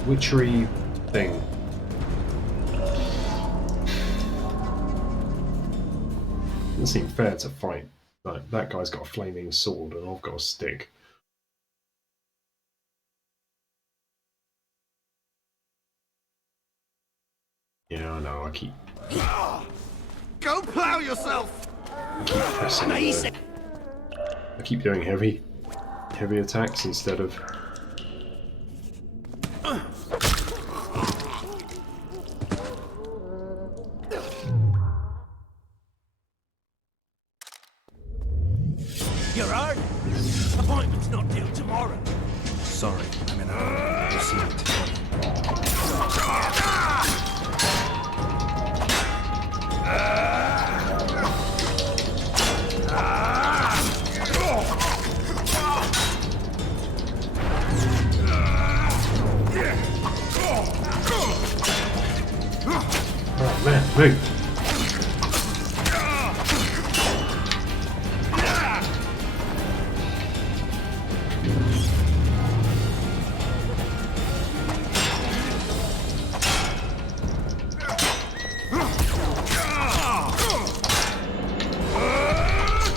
witchery thing. Doesn't seem fair to fight. Like, that guy's got a flaming sword and I've got a stick. Yeah, I know, I keep Go plow yourself! pressing. I keep doing heavy attacks instead of... You're out? Appointment's not due tomorrow. Sorry, I'm in a hurry. You'll see me today. Oh man, move!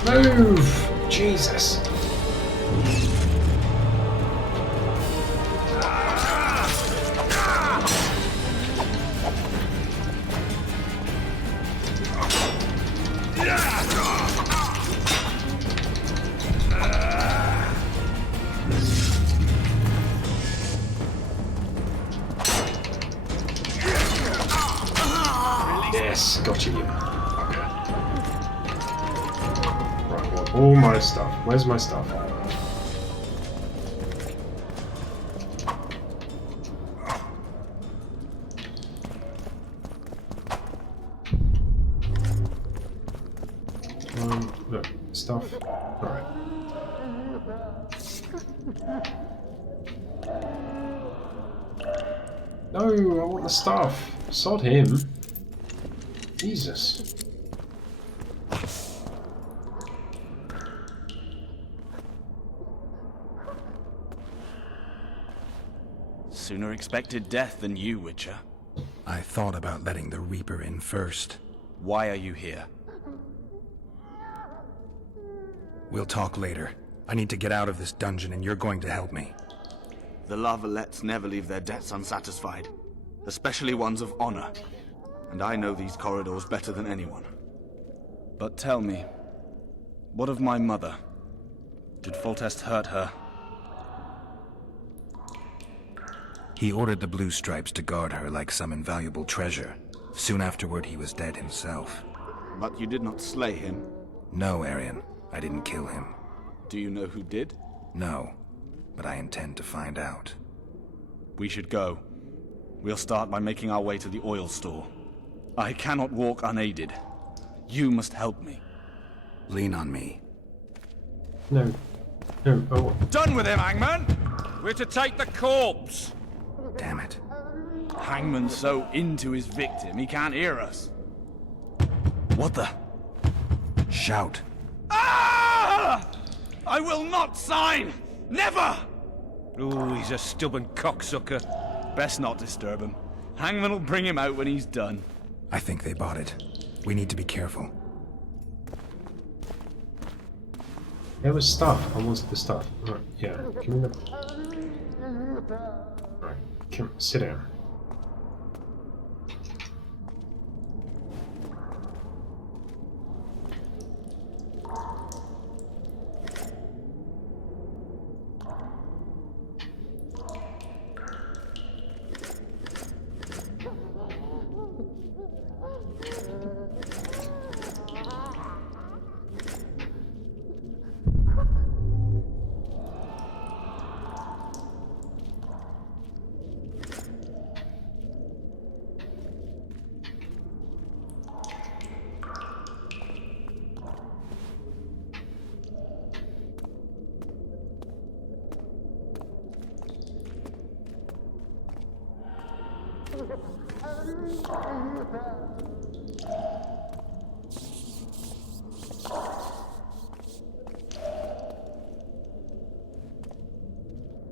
Move! Jesus. All my stuff. Where's my stuff? Look, stuff. Alright. No, I want the stuff. Sod him. Jesus. Sooner expected death than you, Witcher. I thought about letting the Reaper in first. Why are you here? We'll talk later. I need to get out of this dungeon and you're going to help me. The Lavalettes never leave their debts unsatisfied, especially ones of honor. And I know these corridors better than anyone. But tell me, what of my mother? Did Foltest hurt her? He ordered the Blue Stripes to guard her like some invaluable treasure. Soon afterward, he was dead himself. But you did not slay him? No, Arian. I didn't kill him. Do you know who did? No, but I intend to find out. We should go. We'll start by making our way to the oil store. I cannot walk unaided. You must help me. Lean on me. No. No, oh. Done with him, Hangman! We're to take the corpse! Damn it. Hangman's so into his victim, he can't hear us. What the? Shout. Ah! I will not sign! Never! Ooh, he's a stubborn cocksucker. Best not disturb him. Hangman will bring him out when he's done. I think they bought it. We need to be careful. There was stuff. I wanted the stuff. Right, yeah. Give me the... Right, come, sit down.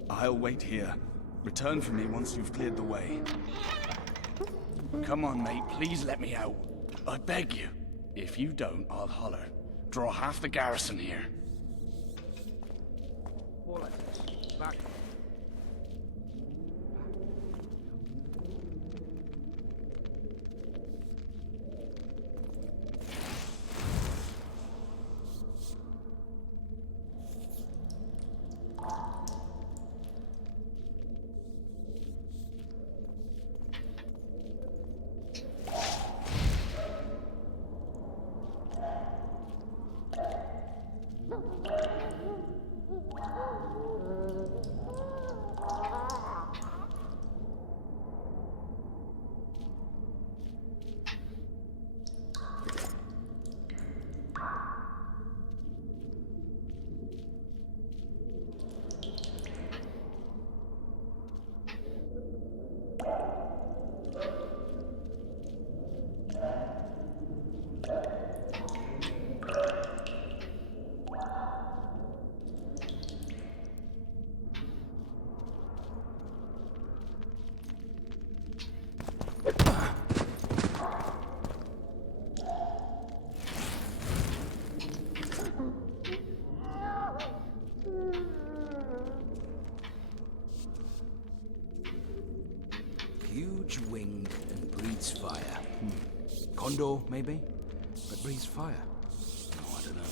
I'll wait here. Return for me once you've cleared the way. Come on, mate. Please let me out. I beg you. If you don't, I'll holler. Draw half the garrison here. Back. Huge-winged and breathes fire. Condor, maybe? But breathes fire? Oh, I don't know.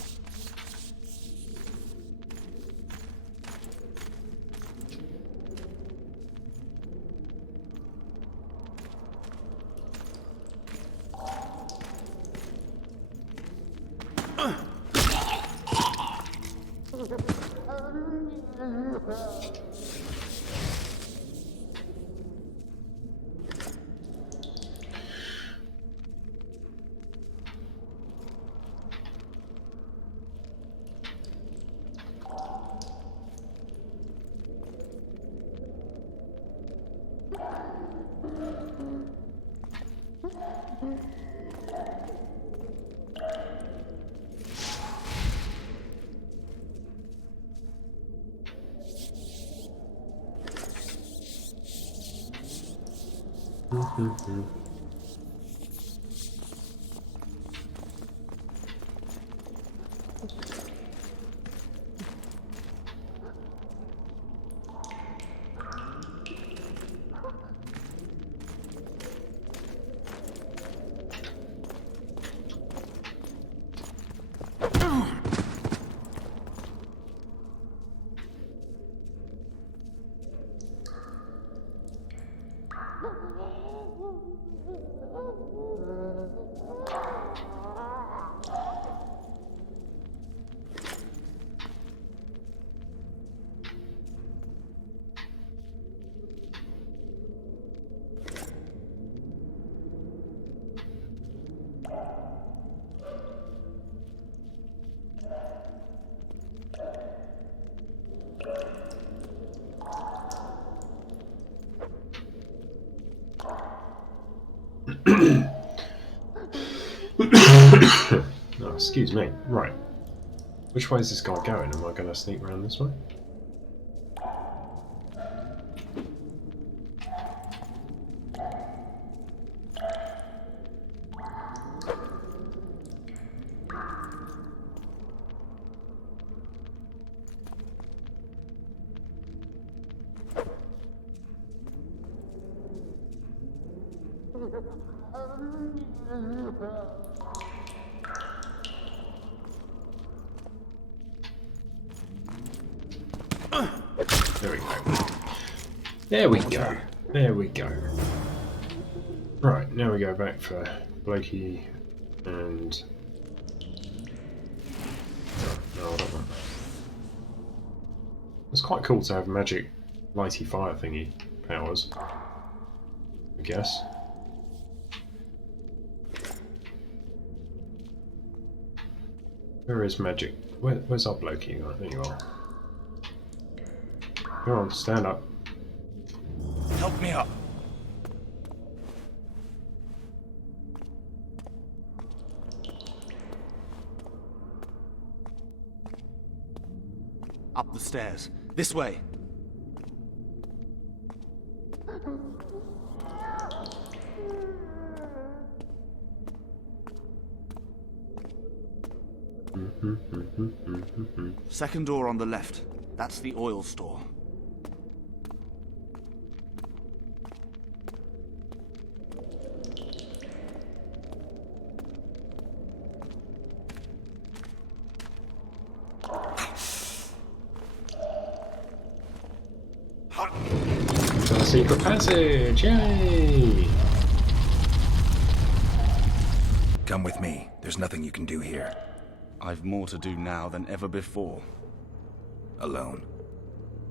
Oh, excuse me. Right. Which way is this guy going? Am I going to sneak around this way? There we go. There we go. There we go. Right, now we go back for Blakey and... No, I don't know. It's quite cool to have magic lighty fire thingy powers, I guess. Where is magic? Where's our Blakey? Oh, there you are. Come on, stand up. Help me up. Up the stairs. This way. Second door on the left. That's the oil store. Secret passage! Yay! Come with me. There's nothing you can do here. I've more to do now than ever before. Alone.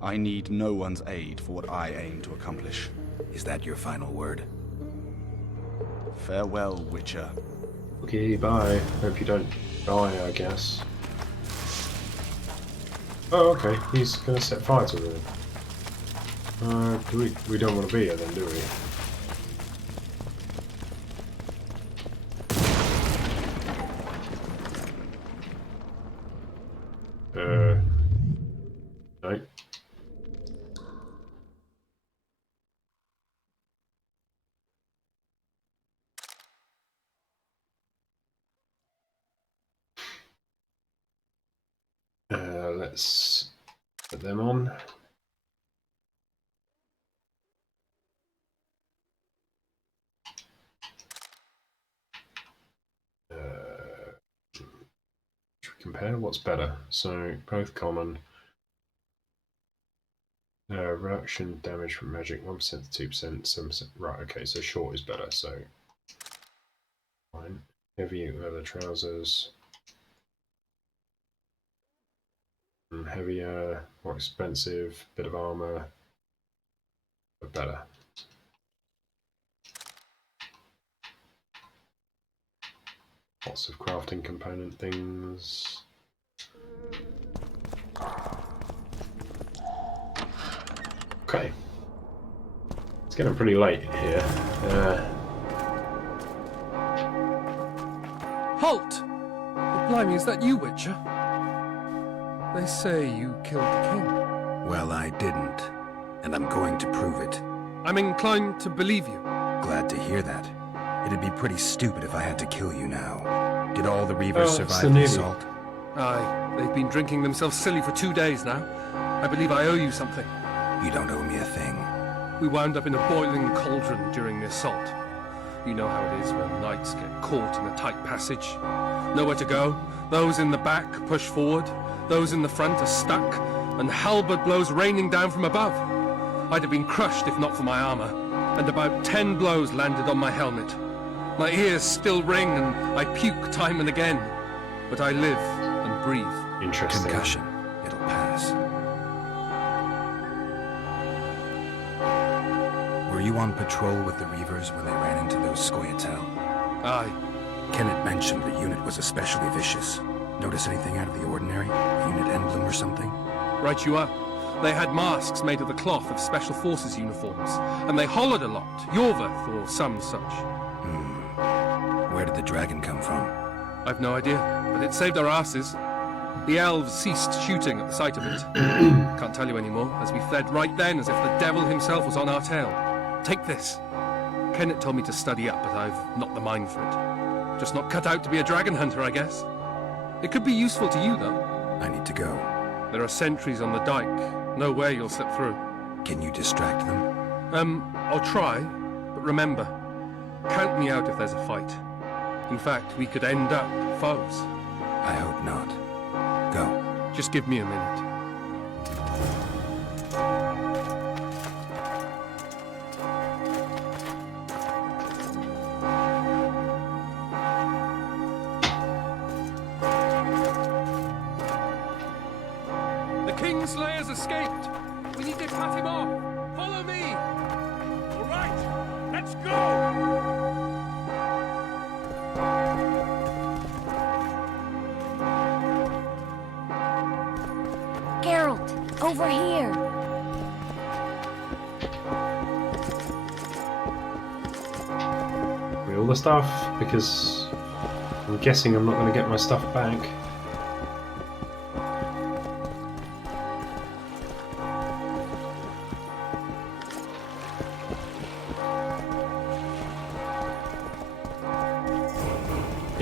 I need no one's aid for what I aim to accomplish. Is that your final word? Farewell, Witcher. Okay, bye. Hope you don't die, I guess. Oh, okay. He's gonna set fire to them. We don't want to be here then, do we? No. Let's put them on. Should we compare? What's better? So, both common. Reduction damage from magic 1% to 2%, 7%. Right, okay, so short is better, so. Fine. Heavy leather trousers. heavier, more expensive, bit of armor, but better. Lots of crafting component things. Okay. It's getting pretty late here. Halt! Blimey, is that you, Witcher? They say you killed the king. Well, I didn't. And I'm going to prove it. I'm inclined to believe you. Glad to hear that. It'd be pretty stupid if I had to kill you now. Did all the Reavers survive the assault? Aye, they've been drinking themselves silly for 2 days now. I believe I owe you something. You don't owe me a thing. We wound up in a boiling cauldron during the assault. You know how it is when knights get caught in a tight passage. Nowhere to go. Those in the back push forward. Those in the front are stuck. And halberd blows raining down from above. I'd have been crushed if not for my armor. And about 10 blows landed on my helmet. My ears still ring and I puke time and again. But I live and breathe. Interesting. Concussion. It'll pass. Were you on patrol with the Reavers when they ran into those Scoia'tael? Aye. Kenneth mentioned the unit was especially vicious. Notice anything out of the ordinary? A unit emblem or something? Right you are. They had masks made of the cloth of Special Forces uniforms, and they hollered a lot. Yorveth or some such. Where did the dragon come from? I've no idea, but it saved our asses. The elves ceased shooting at the sight of it. Can't tell you anymore, as we fled right then as if the devil himself was on our tail. Take this. Kenneth told me to study up, but I've not the mind for it. Just not cut out to be a dragon hunter, I guess. It could be useful to you, though. I need to go. There are sentries on the dike. No way you'll slip through. Can you distract them? I'll try, but remember, count me out if there's a fight. In fact, we could end up foes. I hope not. Go. Just give me a minute. The Kingslayer's escaped! We need to cut him off! Follow me! All right, let's go! Geralt, over here! All the stuff, because I'm guessing I'm not going to get my stuff back.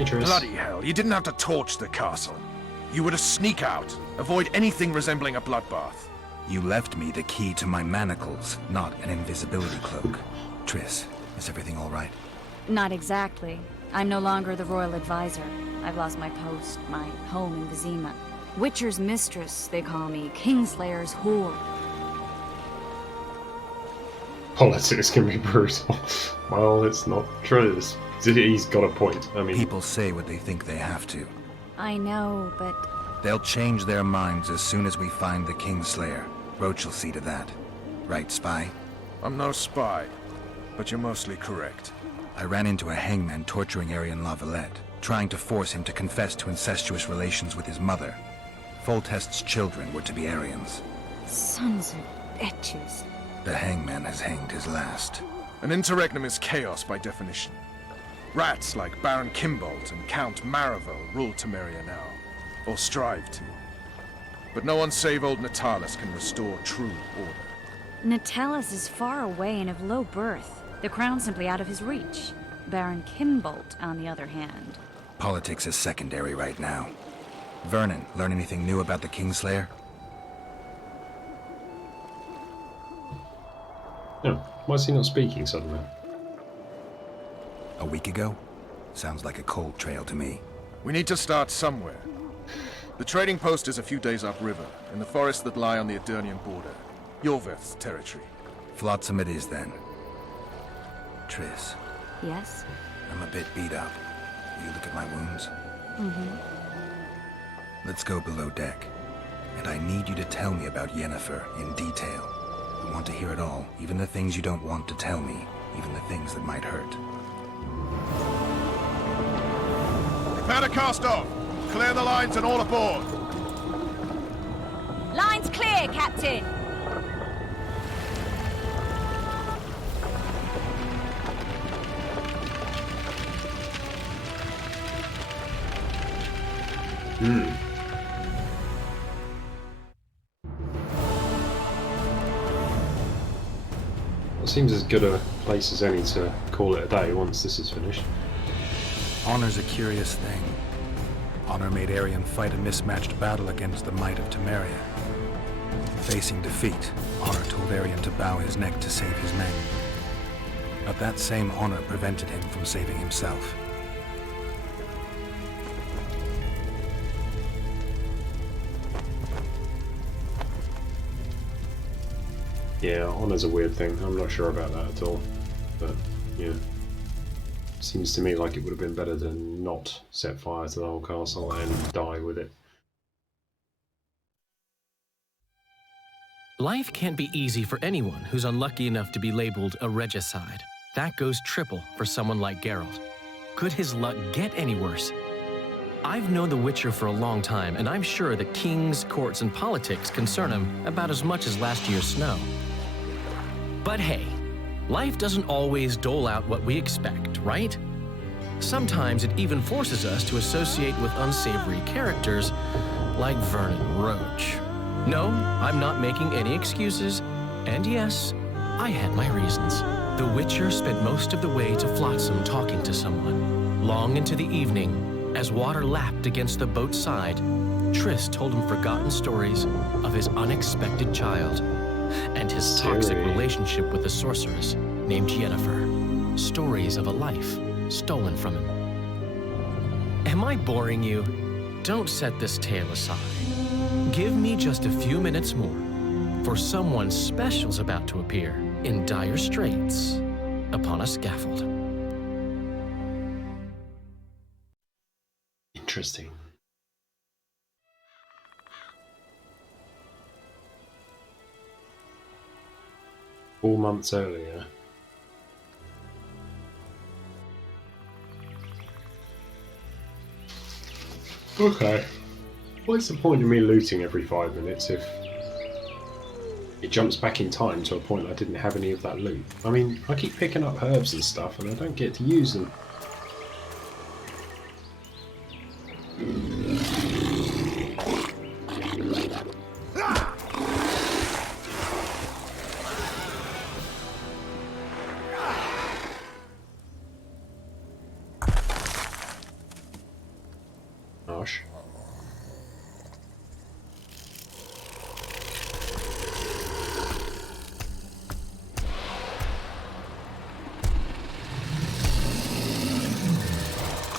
Bloody hell, you didn't have to torch the castle. You were to sneak out, avoid anything resembling a bloodbath. You left me the key to my manacles, not an invisibility cloak. Triss, is everything all right? Not exactly. I'm no longer the royal advisor. I've lost my post, my home in Vizima. Witcher's mistress, they call me. Kingslayer's whore. Politics can be brutal. Well, it's not true. He's got a point. I mean, people say what they think they have to. I know, but... They'll change their minds as soon as we find the Kingslayer. Roach will see to that. Right, spy? I'm no spy, but you're mostly correct. I ran into a hangman torturing Arian Lavalette, trying to force him to confess to incestuous relations with his mother. Foltest's children were to be Aryans. Sons of bitches. The hangman has hanged his last. An interregnum is chaos by definition. Rats like Baron Kimbolt and Count Maravel rule Temeria now, or strive to. But no one save old Natalis can restore true order. Natalis is far away and of low birth. The crown's simply out of his reach. Baron Kimbolt, on the other hand. Politics is secondary right now. Vernon, learn anything new about the Kingslayer? No. Why is he not speaking suddenly? A week ago? Sounds like a cold trail to me. We need to start somewhere. The trading post is a few days upriver, in the forests that lie on the Edirnian border. Yorveth's territory. Flotsam it is, then. Triss. Yes? I'm a bit beat up. Will you look at my wounds? Mm-hmm. Let's go below deck. And I need you to tell me about Yennefer in detail. I want to hear it all, even the things you don't want to tell me, even the things that might hurt. Prepare to cast off! Clear the lines and all aboard! Line's clear, Captain! Well, seems as good a place as any to call it a day once this is finished. Honor's a curious thing. Honor made Arion fight a mismatched battle against the might of Temeria. Facing defeat, Honor told Arion to bow his neck to save his men. But that same honor prevented him from saving himself. Yeah, honor's a weird thing. I'm not sure about that at all. But, yeah. Seems to me like it would have been better to not set fire to the whole castle and die with it. Life can't be easy for anyone who's unlucky enough to be labeled a regicide. That goes triple for someone like Geralt. Could his luck get any worse? I've known the Witcher for a long time, and I'm sure that kings, courts, and politics concern him about as much as last year's snow. But hey, life doesn't always dole out what we expect, right? Sometimes it even forces us to associate with unsavory characters like Vernon Roach. No, I'm not making any excuses, and yes, I had my reasons. The Witcher spent most of the way to Flotsam talking to someone. Long into the evening, as water lapped against the boat's side, Triss told him forgotten stories of his unexpected child and his toxic relationship with a sorceress named Yennefer. Stories of a life stolen from him. Am I boring you? Don't set this tale aside. Give me just a few minutes more, for someone special's about to appear in dire straits upon a scaffold. Interesting. Four months earlier. Okay. What's the point of me looting every 5 minutes if it jumps back in time to a point I didn't have any of that loot? I mean, I keep picking up herbs and stuff and I don't get to use them. Gosh.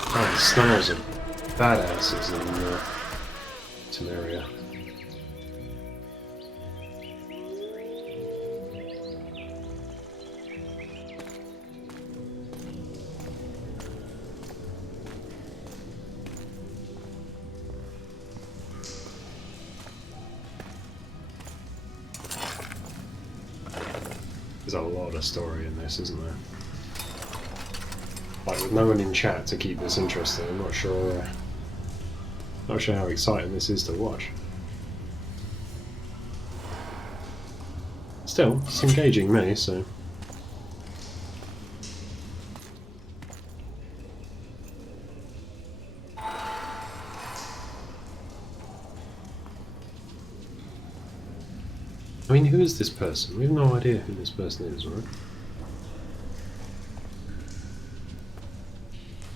Oh, the snails are badasses in Temeria. There's a lot of story in this, isn't there? Like, with no one in chat to keep this interesting, I'm not sure how exciting this is to watch. Still, it's engaging me, so... I mean, who is this person? We have no idea who this person is, right?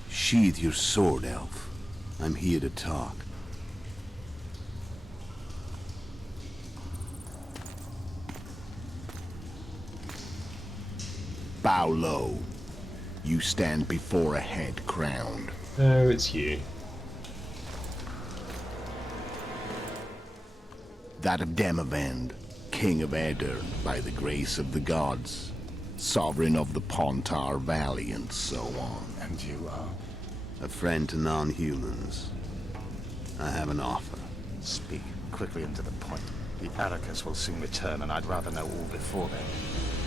Sheathe your sword, elf. I'm here to talk. Bow low. You stand before a head crowned. Oh, it's you. That of Demavend, King of Edirn by the grace of the gods, sovereign of the Pontar Valley and so on. And you are? A friend to non-humans. I have an offer. Speak quickly and to the point. The Arrakis will soon return, and I'd rather know all before then.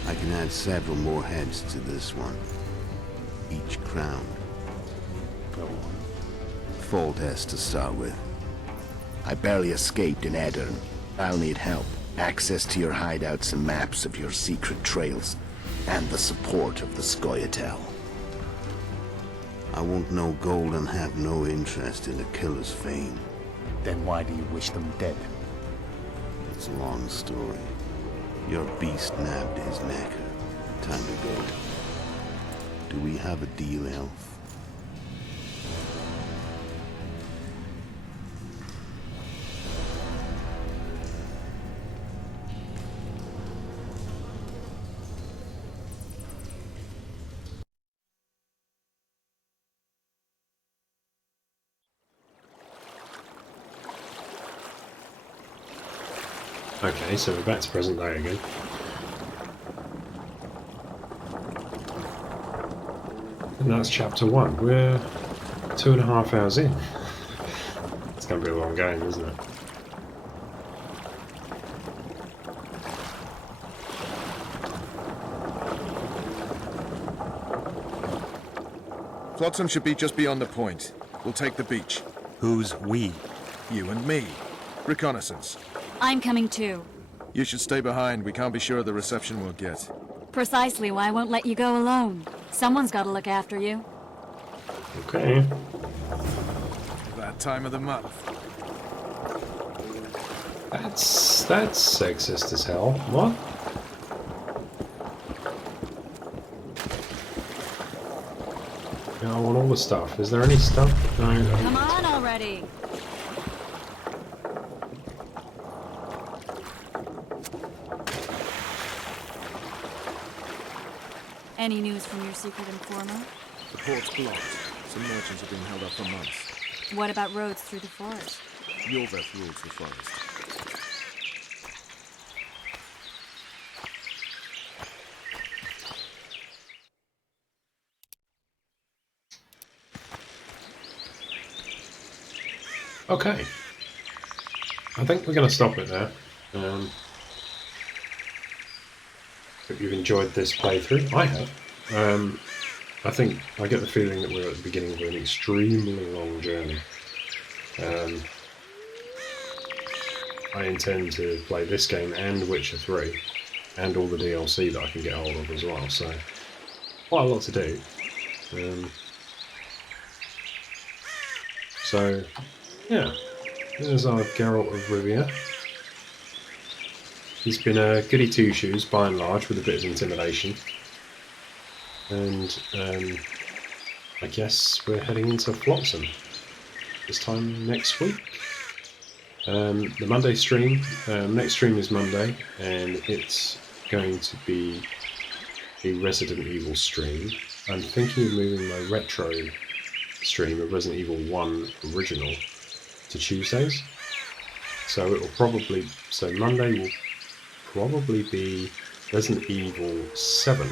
I can add several more heads to this one. Each crowned. Go on. Foltest to start with. I barely escaped in Edirn. I'll need help. Access to your hideouts and maps of your secret trails. And the support of the Scoia'tael. I want no gold and have no interest in the killer's fame. Then why do you wish them dead? It's a long story. Your beast nabbed his knacker. Time to go. Do we have a deal, Elf? Okay, so we're back to present day again. And that's chapter 1. We're 2.5 hours in. It's going to be a long game, isn't it? Flotsam should be just beyond the point. We'll take the beach. Who's we? You and me. Reconnaissance. I'm coming too. You should stay behind. We can't be sure of the reception we'll get. Precisely why I won't let you go alone. Someone's got to look after you. Okay. That time of the month. That's sexist as hell. What? I want all the stuff. Is there any stuff? No. Come on already. Any news from your secret informer? The port's blocked. Some merchants have been held up for months. What about roads through the forest? Yorveth rules the forest. Okay. I think we're going to stop it there. Hope you've enjoyed this playthrough. I have. I think I get the feeling that we're at the beginning of an extremely long journey. I intend to play this game and Witcher 3 and all the DLC that I can get hold of as well, so quite a lot to do. So, yeah, there's our Geralt of Rivia. He's been a goody two-shoes by and large with a bit of intimidation. And I guess we're heading into Flotsam this time next week. The Monday stream, next stream is Monday, and it's going to be a Resident Evil stream. I'm thinking of moving my retro stream of Resident Evil 1 original to Tuesdays. So it will probably, so Monday will probably be Resident Evil 7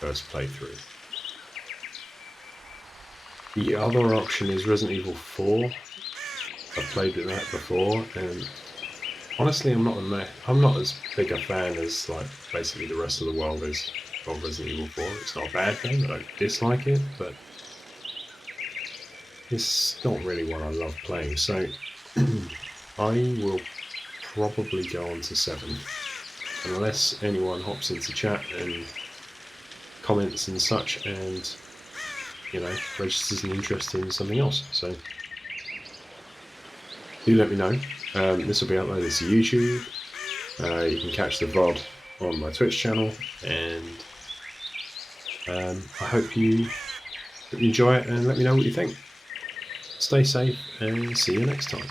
first playthrough. The other option is Resident Evil 4. I've played with that before, and honestly, I'm not as big a fan as like basically the rest of the world is of Resident Evil 4. It's not a bad game. I don't dislike it, but it's not really what I love playing. So I will probably go on to 7, unless anyone hops into chat and comments and such, and you know, registers an interest in something else. So do let me know. This will be uploaded to YouTube. You can catch the VOD on my Twitch channel, and I hope you enjoy it and let me know what you think. Stay safe and see you next time.